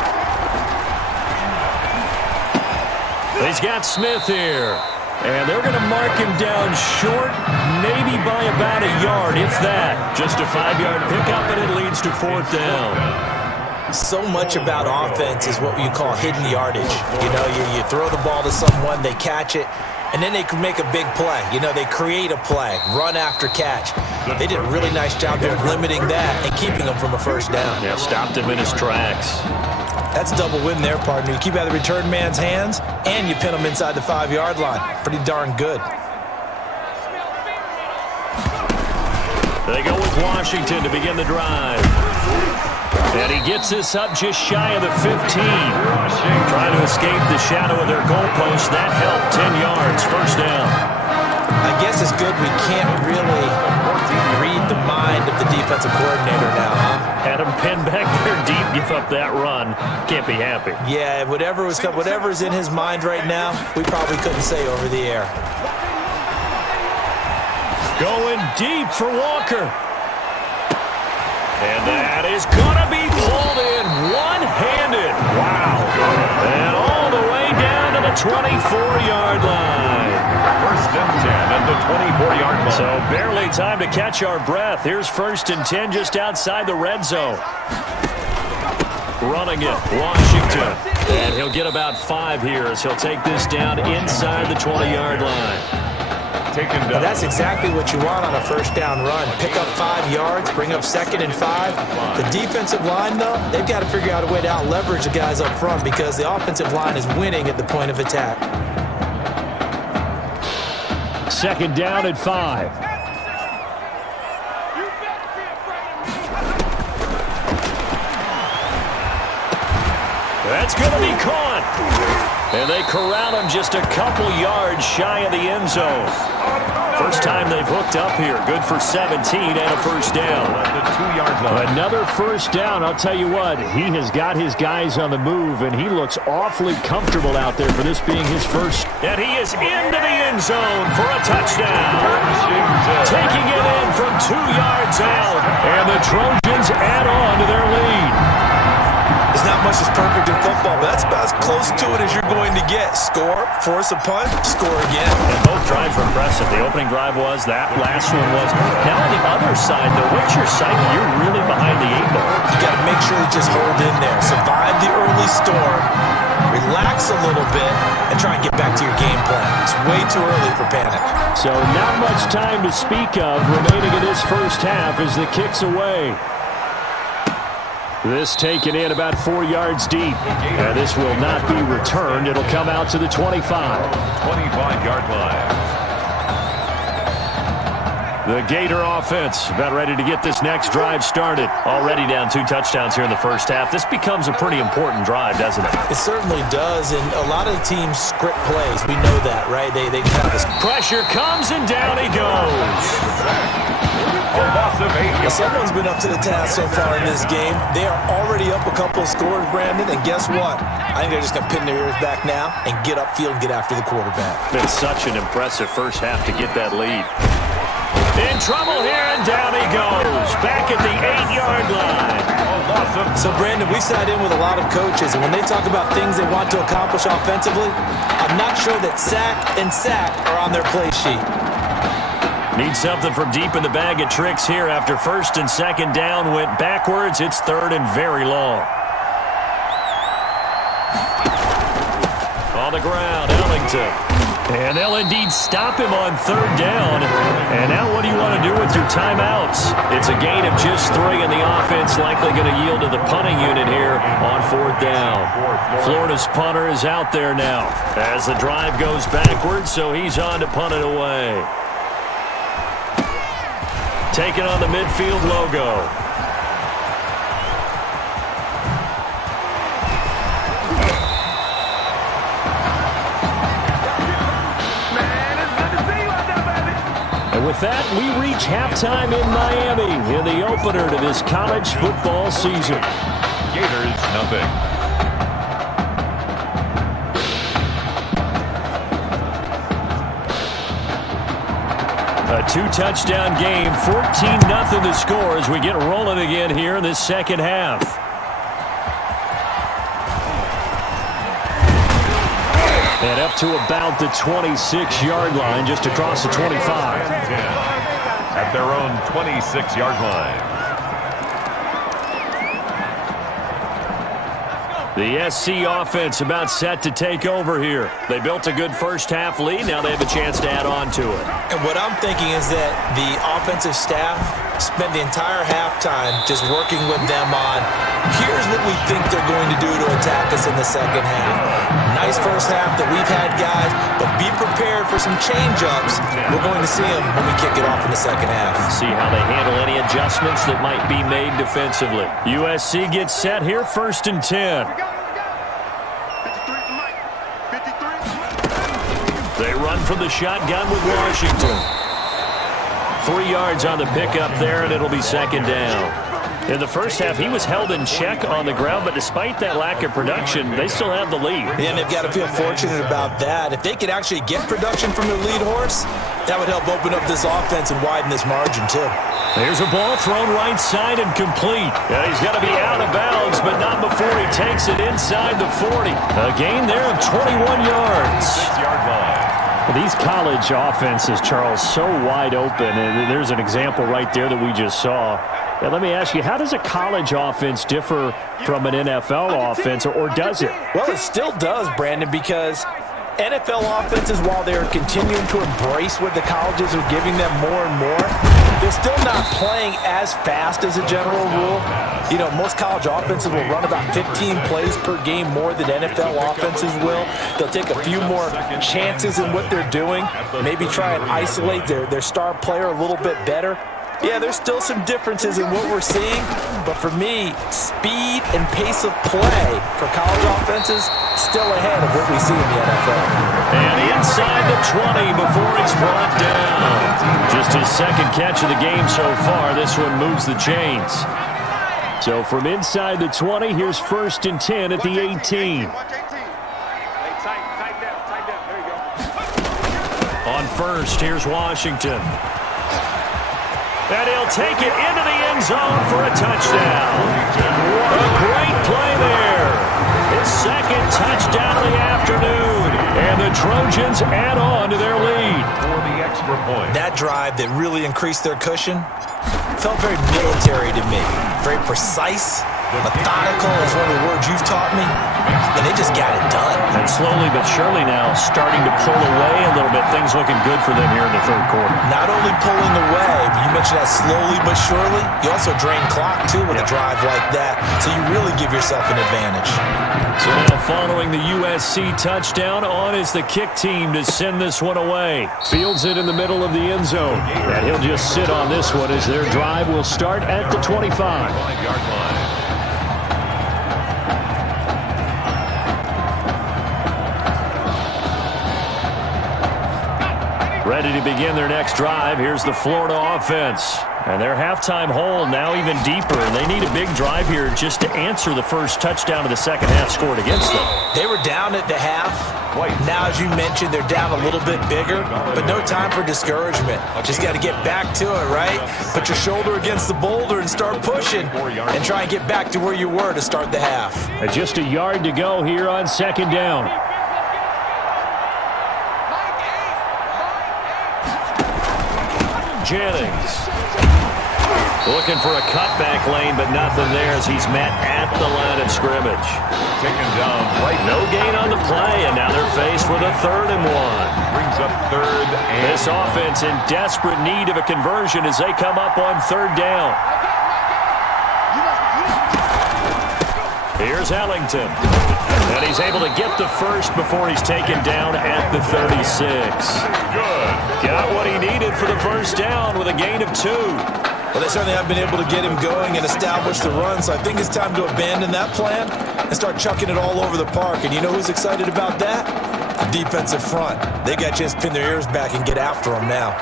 He's got Smith here. And they're going to mark him down short, maybe by about a yard, if that. Just a 5-yard pickup, and it leads to 4th down. So much about offense is what you call hidden yardage. You know, you throw the ball to someone, they catch it, and then they can make a big play. You know, they create a play, run after catch. They did a really nice job of limiting that and keeping them from a first down. Yeah, stopped him in his tracks. That's a double win there, partner. You keep out of the return man's hands, and you pin him inside the 5-yard line. Pretty darn good. They go with Washington to begin the drive. And he gets this up just shy of the 15. Trying to escape the shadow of their goalpost. That helped. 10 yards. First down. I guess it's good we can't really read the mind of the defensive coordinator now, huh? Had him pinned back there deep, give up that run. Can't be happy. Yeah, whatever's in his mind right now, we probably couldn't say over the air. Going deep for Walker. And that is going to be pulled in time to catch our breath. Here's 1st and 10 just outside the red zone. Running it, Washington. And he'll get about 5 here as he'll take this down inside the 20-yard line. Now that's exactly what you want on a first down run. Pick up 5 yards, bring up 2nd and 5. The defensive line, though, they've got to figure out a way to out-leverage the guys up front because the offensive line is winning at the point of attack. 2nd down and 5. That's going to be caught. And they corral him just a couple yards shy of the end zone. First time they've hooked up here. Good for 17 and a first down. The 2-yard line. Another first down. I'll tell you what, he has got his guys on the move, and he looks awfully comfortable out there for this being his first. And he is into the end zone for a touchdown. Taking it in from 2 yards out. And the Trojans add on to their lead. There's not much that's perfect in football, but that's about as close to it as you're going to get. Score, force a punt, score again. And both drives were impressive. The opening drive was, that last one was. Now on the other side, though, what's your psyche? You're really behind the 8 ball. You got to make sure you just hold in there. Survive the early storm, relax a little bit, and try and get back to your game plan. It's way too early for panic. So not much time to speak of remaining in this first half as the kick's away. This taken in about 4 yards deep. And this will not be returned. It'll come out to the 25. 25-yard line. The Gator offense about ready to get this next drive started. Already down 2 touchdowns here in the first half. This becomes a pretty important drive, doesn't it? It certainly does, and a lot of the teams script plays. We know that, right? They kind of this pressure comes, and down he goes. Well, someone's been up to the task so far in this game. They are already up a couple of scores, Brandon, and guess what? I think they're just going to pin their ears back now and get upfield and get after the quarterback. Been such an impressive first half to get that lead. In trouble here, and down he goes. Back at the 8-yard line. So, Brandon, we sat in with a lot of coaches, and when they talk about things they want to accomplish offensively, I'm not sure that sack and sack are on their play sheet. Need something from deep in the bag of tricks here after 1st and 2nd down went backwards. It's 3rd and very long. On the ground, Ellington. And they'll indeed stop him on 3rd down. And now what do you want to do with your timeouts? It's a gain of just 3, and the offense likely going to yield to the punting unit here on 4th down. Florida's punter is out there now as the drive goes backwards, so he's on to punt it away. Taking on the midfield logo. And with that, we reach halftime in Miami in the opener to this college football season. Gators, nothing. A 2-touchdown game, 14-0 to score as we get rolling again here in this second half. And up to about the 26-yard line, just across the 25. At their own 26-yard line. The SC offense about set to take over here. They built a good first half lead. Now they have a chance to add on to it. And what I'm thinking is that the offensive staff spent the entire halftime just working with them on, here's what we think they're going to do to attack us in the second half. Nice first half that we've had, guys, but be prepared for some change-ups. We're going to see them when we kick it off in the second half. See how they handle any adjustments that might be made defensively. USC gets set here, 1st and 10. They run from the shotgun with Washington. 3 yards on the pickup there, and it'll be 2nd down. In the first half, he was held in check on the ground, but despite that lack of production, they still have the lead. And they've got to feel fortunate about that. If they could actually get production from their lead horse, that would help open up this offense and widen this margin, too. There's a ball thrown right side and complete. And he's going to be out of bounds, but not before he takes it inside the 40. A gain there of 21 yards. 6-yard line. These college offenses, Charles, so wide open. And there's an example right there that we just saw. Now, let me ask you, how does a college offense differ from an NFL offense, or does it? Well, it still does, Brandon, because NFL offenses, while they're continuing to embrace what the colleges are giving them more and more, they're still not playing as fast as a general rule. You know, most college offenses will run about 15 plays per game more than NFL offenses will. They'll take a few more chances in what they're doing, maybe try and isolate their star player a little bit better. Yeah, there's still some differences in what we're seeing, but for me, speed and pace of play for college offenses still ahead of what we see in the NFL. And inside the 20 before he's brought down. Just his second catch of the game so far. This one moves the chains. So from inside the 20, here's 1st and 10 at the 18. On first, here's Washington. And he'll take it into the end zone for a touchdown. What a great play there. His second touchdown of the afternoon. And the Trojans add on to their lead. For the extra point. That drive that really increased their cushion felt very military to me. Very precise. Methodical is one of the words you've taught me. And they just got it done. And slowly but surely now starting to pull away a little bit. Things looking good for them here in the third quarter. Not only pulling away, but you mentioned that slowly but surely. You also drain clock, too, with a drive like that. So you really give yourself an advantage. So now following the USC touchdown, on is the kick team to send this one away. Fields it in the middle of the end zone. And he'll just sit on this one as their drive will start at the 25. 5-yard line. Ready to begin their next drive. Here's the Florida offense. And their halftime hole now even deeper. And they need a big drive here just to answer the first touchdown of the second half scored against them. They were down at the half. Now, as you mentioned, they're down a little bit bigger, but no time for discouragement. Just got to get back to it, right? Put your shoulder against the boulder and start pushing and try and get back to where you were to start the half. And just a yard to go here on second down. Jennings looking for a cutback lane, but nothing there as he's met at the line of scrimmage. Taken down right. No gain on the play, and now they're faced with a 3rd and 1. Brings up 3rd and This offense in desperate need of a conversion as they come up on 3rd down. Here's Ellington. And he's able to get the first before he's taken down at the 36. good. Got what he needed for the first down with a gain of 2. Well, they certainly have been able to get him going and establish the run, so I think it's time to abandon that plan and start chucking it all over the park. And you know who's excited about that? The defensive front. They got to just pin their ears back and get after him now.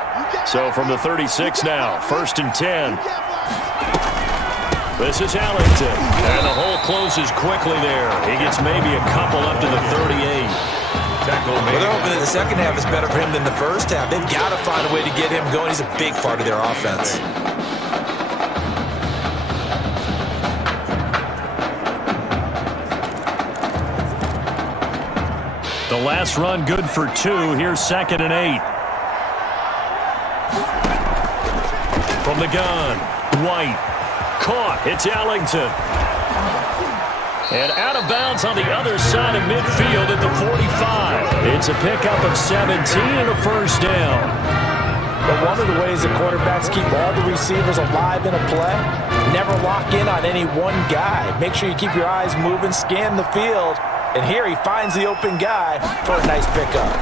So from the 36 now, 1st and 10. This is Ellington, and the hole closes quickly there. He gets maybe a couple up to the 38. Well, they're hoping that the second half is better for him than the first half. They've got to find a way to get him going. He's a big part of their offense. The last run good for 2. Here's 2nd and 8. From the gun, White. Caught. It's Ellington. And out of bounds on the other side of midfield at the 45. It's a pickup of 17 and a first down. But one of the ways that quarterbacks keep all the receivers alive in a play, never lock in on any one guy. Make sure you keep your eyes moving, scan the field, and here he finds the open guy for a nice pickup.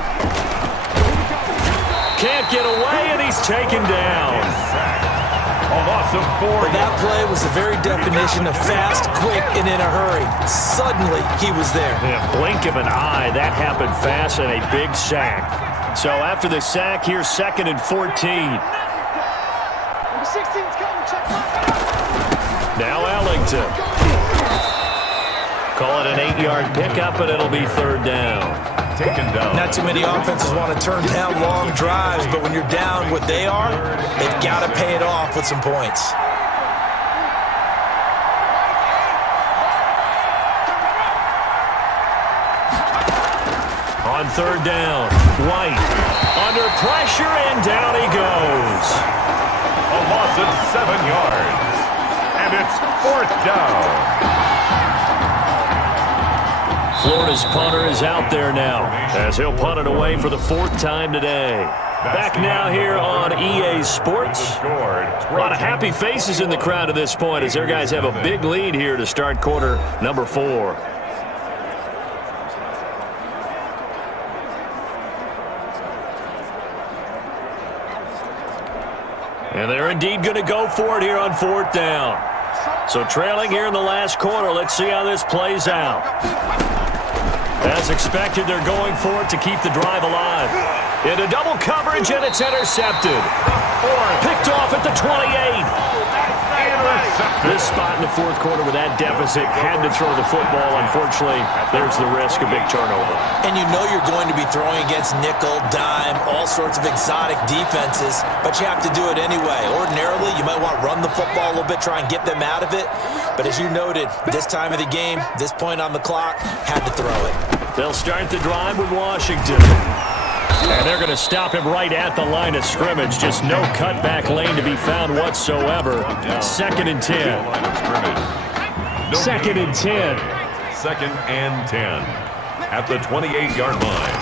Can't get away, and he's taken down. A loss of 4. But that play was the very definition of fast, quick, and in a hurry. Suddenly, he was there. In a blink of an eye, that happened fast and a big sack. So after the sack, here's 2nd and 14. Now Ellington. Call it an 8-yard pickup, and it'll be 3rd down. Taken down. Not too many offenses want to turn down long drives, but when you're down what they are, they've got to pay it off with some points. On 3rd down, White. Under pressure, and down he goes. A loss of 7 yards. And it's 4th down. Florida's punter is out there now as he'll punt it away for the 4th time today. Back now here on EA Sports. A lot of happy faces in the crowd at this point as their guys have a big lead here to start quarter number 4. And they're indeed going to go for it here on 4th down. So trailing here in the last quarter, let's see how this plays out. As expected, they're going for it to keep the drive alive. Into double coverage, and it's intercepted. Picked off at the 28. This spot in the 4th quarter with that deficit, had to throw the football. Unfortunately, there's the risk of big turnover. And you know you're going to be throwing against nickel, dime, all sorts of exotic defenses, but you have to do it anyway. Ordinarily, you might want to run the football a little bit, try and get them out of it. But as you noted, this time of the game, this point on the clock, had to throw it. They'll start the drive with Washington. And they're going to him him right at the line of scrimmage. Just no cutback lane to be found whatsoever. 2nd and 10. 2nd and 10. 2nd and 10 at the 28-yard line.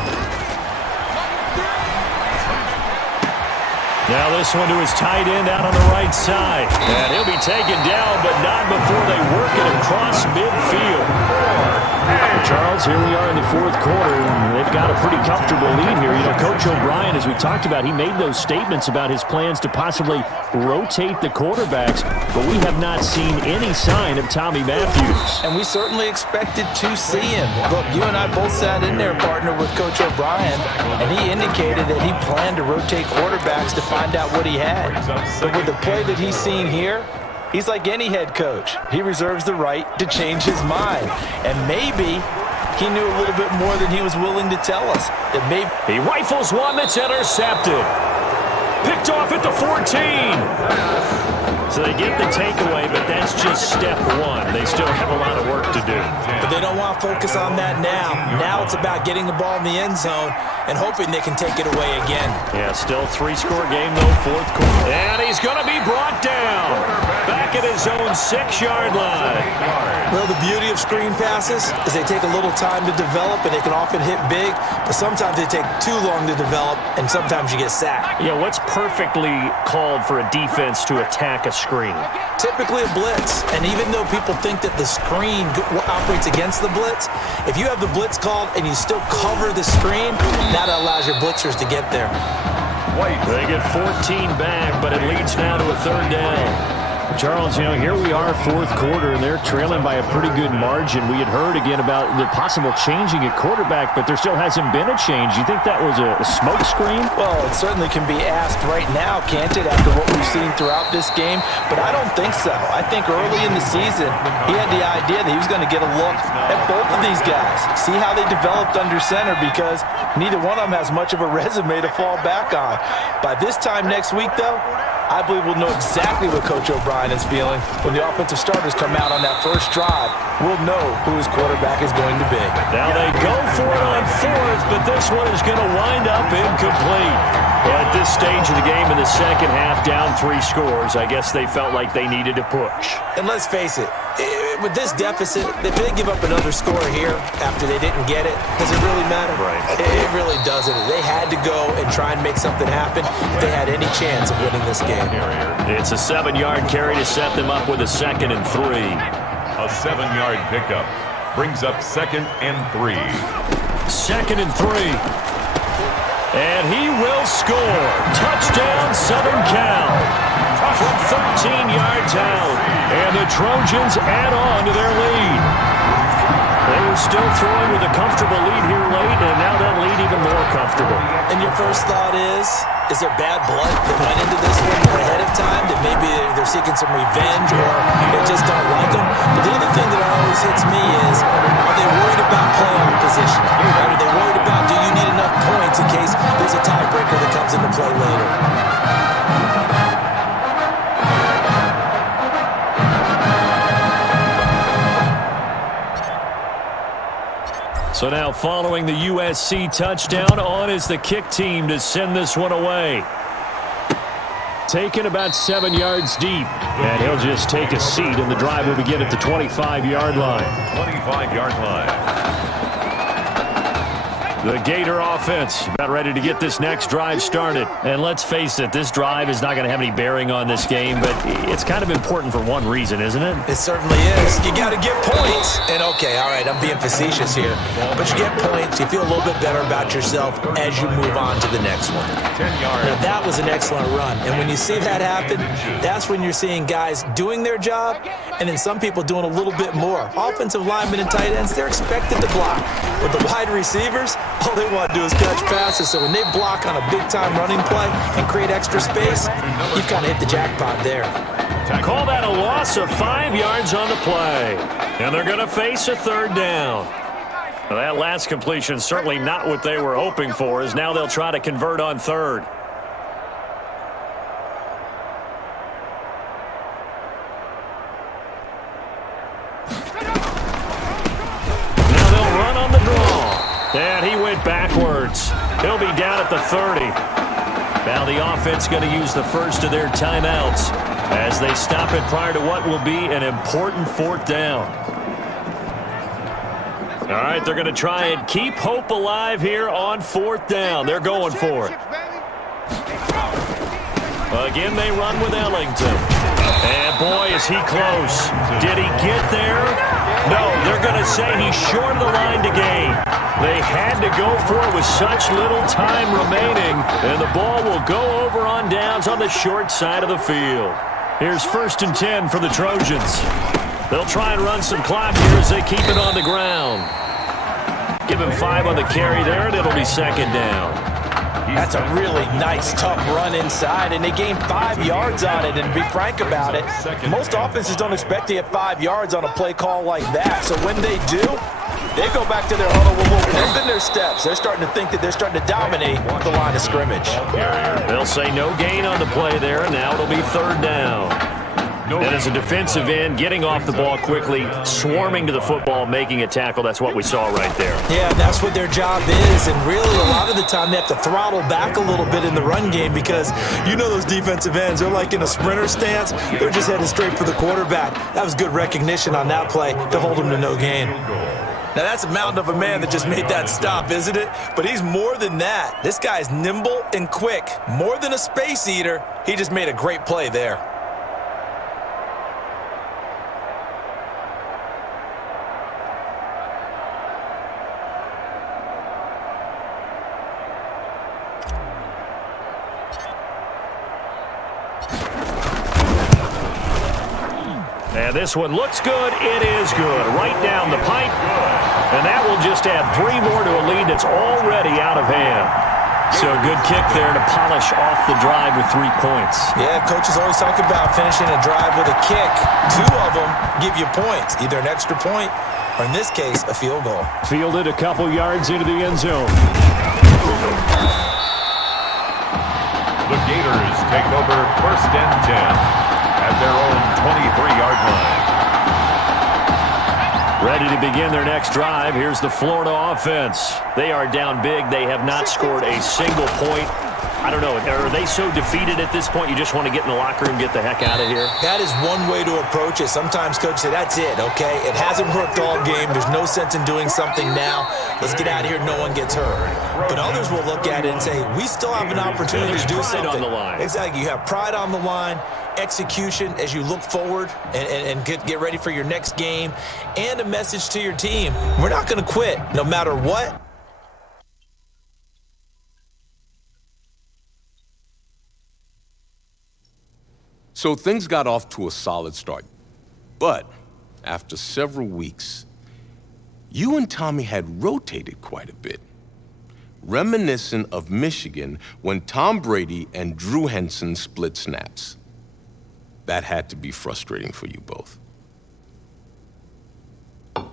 Now this one to his tight end out on the right side. And he'll be taken down, but not before they work it across midfield. Charles, here we are in the 4th quarter, and they've got a pretty comfortable lead here. You know, Coach O'Brien, as we talked about, he made those statements about his plans to possibly rotate the quarterbacks, but we have not seen any sign of Tommy Matthews. And we certainly expected to see him. Look, you and I both sat in there, partner, with Coach O'Brien, and he indicated that he planned to rotate quarterbacks to find out what he had. But with the play that he's seen here, he's like any head coach. He reserves the right to change his mind. And maybe he knew a little bit more than he was willing to tell us. That maybe he rifles one that's intercepted. Picked off at the 14. So they get the takeaway, but that's just step 1. They still have a lot of work to do. But they don't want to focus on that now. Now it's about getting the ball in the end zone and hoping they can take it away again. Yeah, still 3-score game, though, 4th quarter. And he's going to be brought down. Back at his own 6-yard line. Well, the beauty of screen passes is they take a little time to develop, and they can often hit big, but sometimes they take too long to develop, and sometimes you get sacked. Yeah, what's perfectly called for a defense to attack a screen? Typically a blitz, and even though people think that the screen operates against the blitz, if you have the blitz called and you still cover the screen, that allows your blitzers to get there. They get 14 back, but it leads now to a 3rd down. Charles, you know, here we are, 4th quarter, and they're trailing by a pretty good margin. We had heard again about the possible changing at quarterback, but there still hasn't been a change. You think that was a smoke screen? Well, it certainly can be asked right now, can't it, after what we've seen throughout this game? But I don't think so. I think early in the season, he had the idea that he was going to get a look at both of these guys, see how they developed under center, because neither one of them has much of a resume to fall back on. By this time next week, though, I believe we'll know exactly what Coach O'Brien is feeling. When the offensive starters come out on that first drive, we'll know who his quarterback is going to be. Now they go for it on 4th, but this one is going to wind up incomplete. At this stage of the game in the second half, down 3 scores, I guess they felt like they needed to push. And let's face it, with this deficit, if they give up another score here after they didn't get it, does it really matter? Right. It really doesn't. They had to go and try and make something happen if they had any chance of winning this game. It's a 7-yard carry to set them up with a 2nd and 3. A 7-yard pickup brings up 2nd and 3. 2nd and 3. And he will score. Touchdown, Southern Cal. From 13 yards out. And the Trojans add on to their lead. They were still throwing with a comfortable lead here late, and now that lead even more comfortable. And your first thought is there bad blood that went into this one ahead of time, that maybe they're seeking some revenge or they just don't like them? But the other thing that always hits me is, are they worried about playoff position? Are they worried about, do you need enough points in case there's a tiebreaker that comes into play later? So now following the USC touchdown, on is the kick team to send this one away. Taken about 7 yards deep. And he'll just take a seat, and the drive will begin at the 25-yard line. 25-yard line. The Gator offense about ready to get this next drive started. And let's face it, this drive is not going to have any bearing on this game, but it's kind of important for one reason, isn't it? It certainly is. You got to get points. And okay, all right, I'm being facetious here. But you get points, you feel a little bit better about yourself as you move on to the next one. 10 yards. Now, that was an excellent run. And when you see that happen, that's when you're seeing guys doing their job and then some people doing a little bit more. Offensive linemen and tight ends, they're expected to block. With the wide receivers, all they want to do is catch passes. So when they block on a big-time running play and create extra space, you've kind of hit the jackpot there. Call that a loss of 5 yards on the play. And they're going to face a third down. Well, that last completion certainly not what they were hoping for, as now they'll try to convert on third. Now they'll run on the draw. And he went backwards. He'll be down at the 30. Now the offense going to use the first of their timeouts as they stop it prior to what will be an important fourth down. All right, they're going to try and keep hope alive here on fourth down. They're going for it. Again, they run with Ellington. And boy, is he close. Did he get there? No, they're going to say he's short of the line to gain. They had to go for it with such little time remaining, and the ball will go over on downs on the short side of the field. Here's 1st and 10 for the Trojans. They'll try and run some clock here as they keep it on the ground. Give him 5 on the carry there, and it'll be second down. That's a really nice, tough run inside, and they gained 5 yards on it. And to be frank about it, most offenses don't expect to get 5 yards on a play call like that. So when they do, they go back to their huddle with a little pep in their steps. They're starting to think that they're starting to dominate the line of scrimmage. They'll say no gain on the play there. Now it'll be third down. And as a defensive end, getting off the ball quickly, swarming to the football, making a tackle, that's what we saw right there. Yeah, that's what their job is. And really, a lot of the time, they have to throttle back a little bit in the run game because you know those defensive ends, they're like in a sprinter stance. They're just headed straight for the quarterback. That was good recognition on that play to hold them to no gain. Now, that's a mountain of a man that just made that stop, isn't it? But he's more than that. This guy's nimble and quick. More than a space eater, he just made a great play there. And this one looks good. It is good. Right down the pipe. And that will just add 3 more to a lead that's already out of hand. So a good kick there to polish off the drive with 3 points. Yeah, coaches always talk about finishing a drive with a kick. 2 of them give you points, either an extra point or, in this case, a field goal. Fielded a couple yards into the end zone. The Gators take over 1st and 10 at their own 23-yard line. Ready to begin their next drive. Here's the Florida offense. They are down big. They have not scored a single point. I don't know. Are they so defeated at this point you just want to get in the locker room and get the heck out of here? That is one way to approach it. Sometimes coaches say, that's it, okay? It hasn't worked all game. There's no sense in doing something now. Let's get out of here. No one gets hurt. But others will look at it and say, we still have an opportunity to do something. On the line. Exactly. You have pride on the line, execution as you look forward and get ready for your next game, and a message to your team. We're not going to quit no matter what. So things got off to a solid start. But after several weeks, you and Tommy had rotated quite a bit. Reminiscent of Michigan when Tom Brady and Drew Henson split snaps. That had to be frustrating for you both.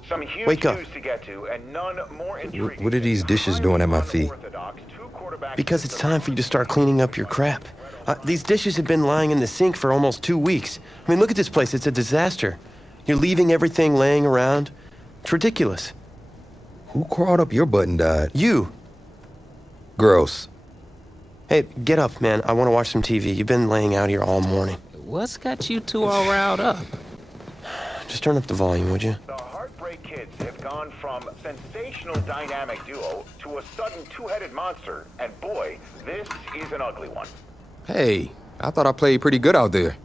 Some huge Wake up. news to get to, and none more intriguing. What are these dishes doing at my feet? Because it's time for you to start cleaning up your crap. These dishes have been lying in the sink for almost 2 weeks. I mean, look at this place. It's a disaster. You're leaving everything laying around. It's ridiculous. Who crawled up your butt and died? You. Gross. Hey, get up, man. I want to watch some TV. You've been laying out here all morning. What's got you two all riled up? Just turn up the volume, would you? The Heartbreak Kids have gone from sensational dynamic duo to a sudden two-headed monster. And boy, this is an ugly one. Hey, I thought I played pretty good out there.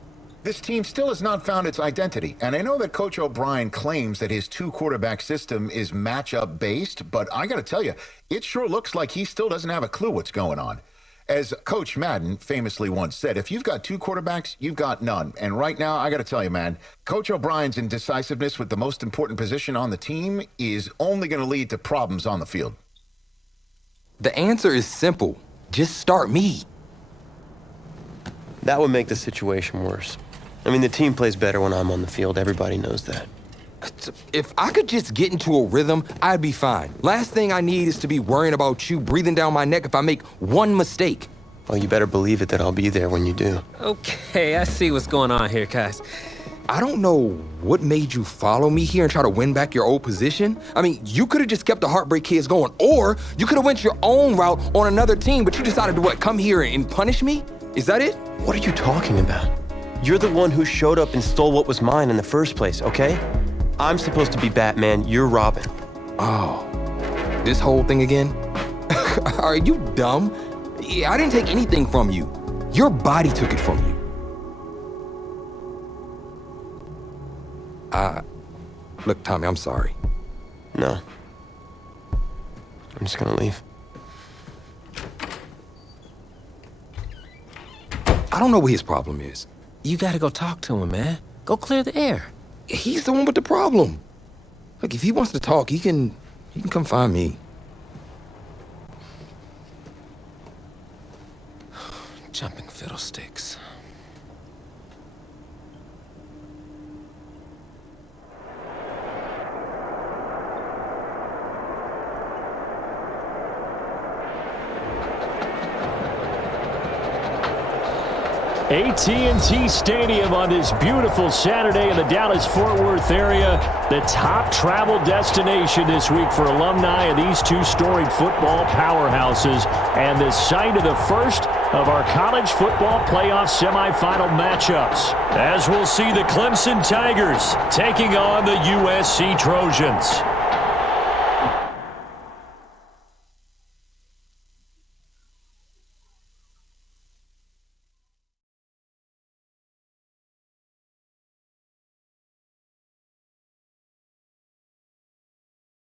This team still has not found its identity, and I know that Coach O'Brien claims that his two-quarterback system is matchup-based, but I gotta tell you, it sure looks like he still doesn't have a clue what's going on. As Coach Madden famously once said, if you've got two quarterbacks, you've got none. And right now, I gotta tell you, man, Coach O'Brien's indecisiveness with the most important position on the team is only gonna lead to problems on the field. The answer is simple. Just start me. That would make the situation worse. I mean, the team plays better when I'm on the field. Everybody knows that. If I could just get into a rhythm, I'd be fine. Last thing I need is to be worrying about you breathing down my neck if I make one mistake. Well, you better believe it that I'll be there when you do. Okay, I see what's going on here, guys. I don't know what made you follow me here and try to win back your old position. I mean, you could have just kept the Heartbreak Kids going, or you could have went your own route on another team, but you decided to what, come here and punish me? Is that it? What are you talking about? You're the one who showed up and stole what was mine in the first place, okay? I'm supposed to be Batman, you're Robin. Oh, this whole thing again? Are you dumb? I didn't take anything from you. Your body took it from you. Look, Tommy, I'm sorry. No. I'm just gonna leave. I don't know what his problem is. You gotta go talk to him, man. Go clear the air. He's the one with the problem. Look, if he wants to talk, he can come find me. Jumping fiddlesticks. AT&T Stadium on this beautiful Saturday in the Dallas-Fort Worth area, the top travel destination this week for alumni of these two storied football powerhouses, and the site of the first of our college football playoff semifinal matchups, as we'll see the Clemson Tigers taking on the USC Trojans.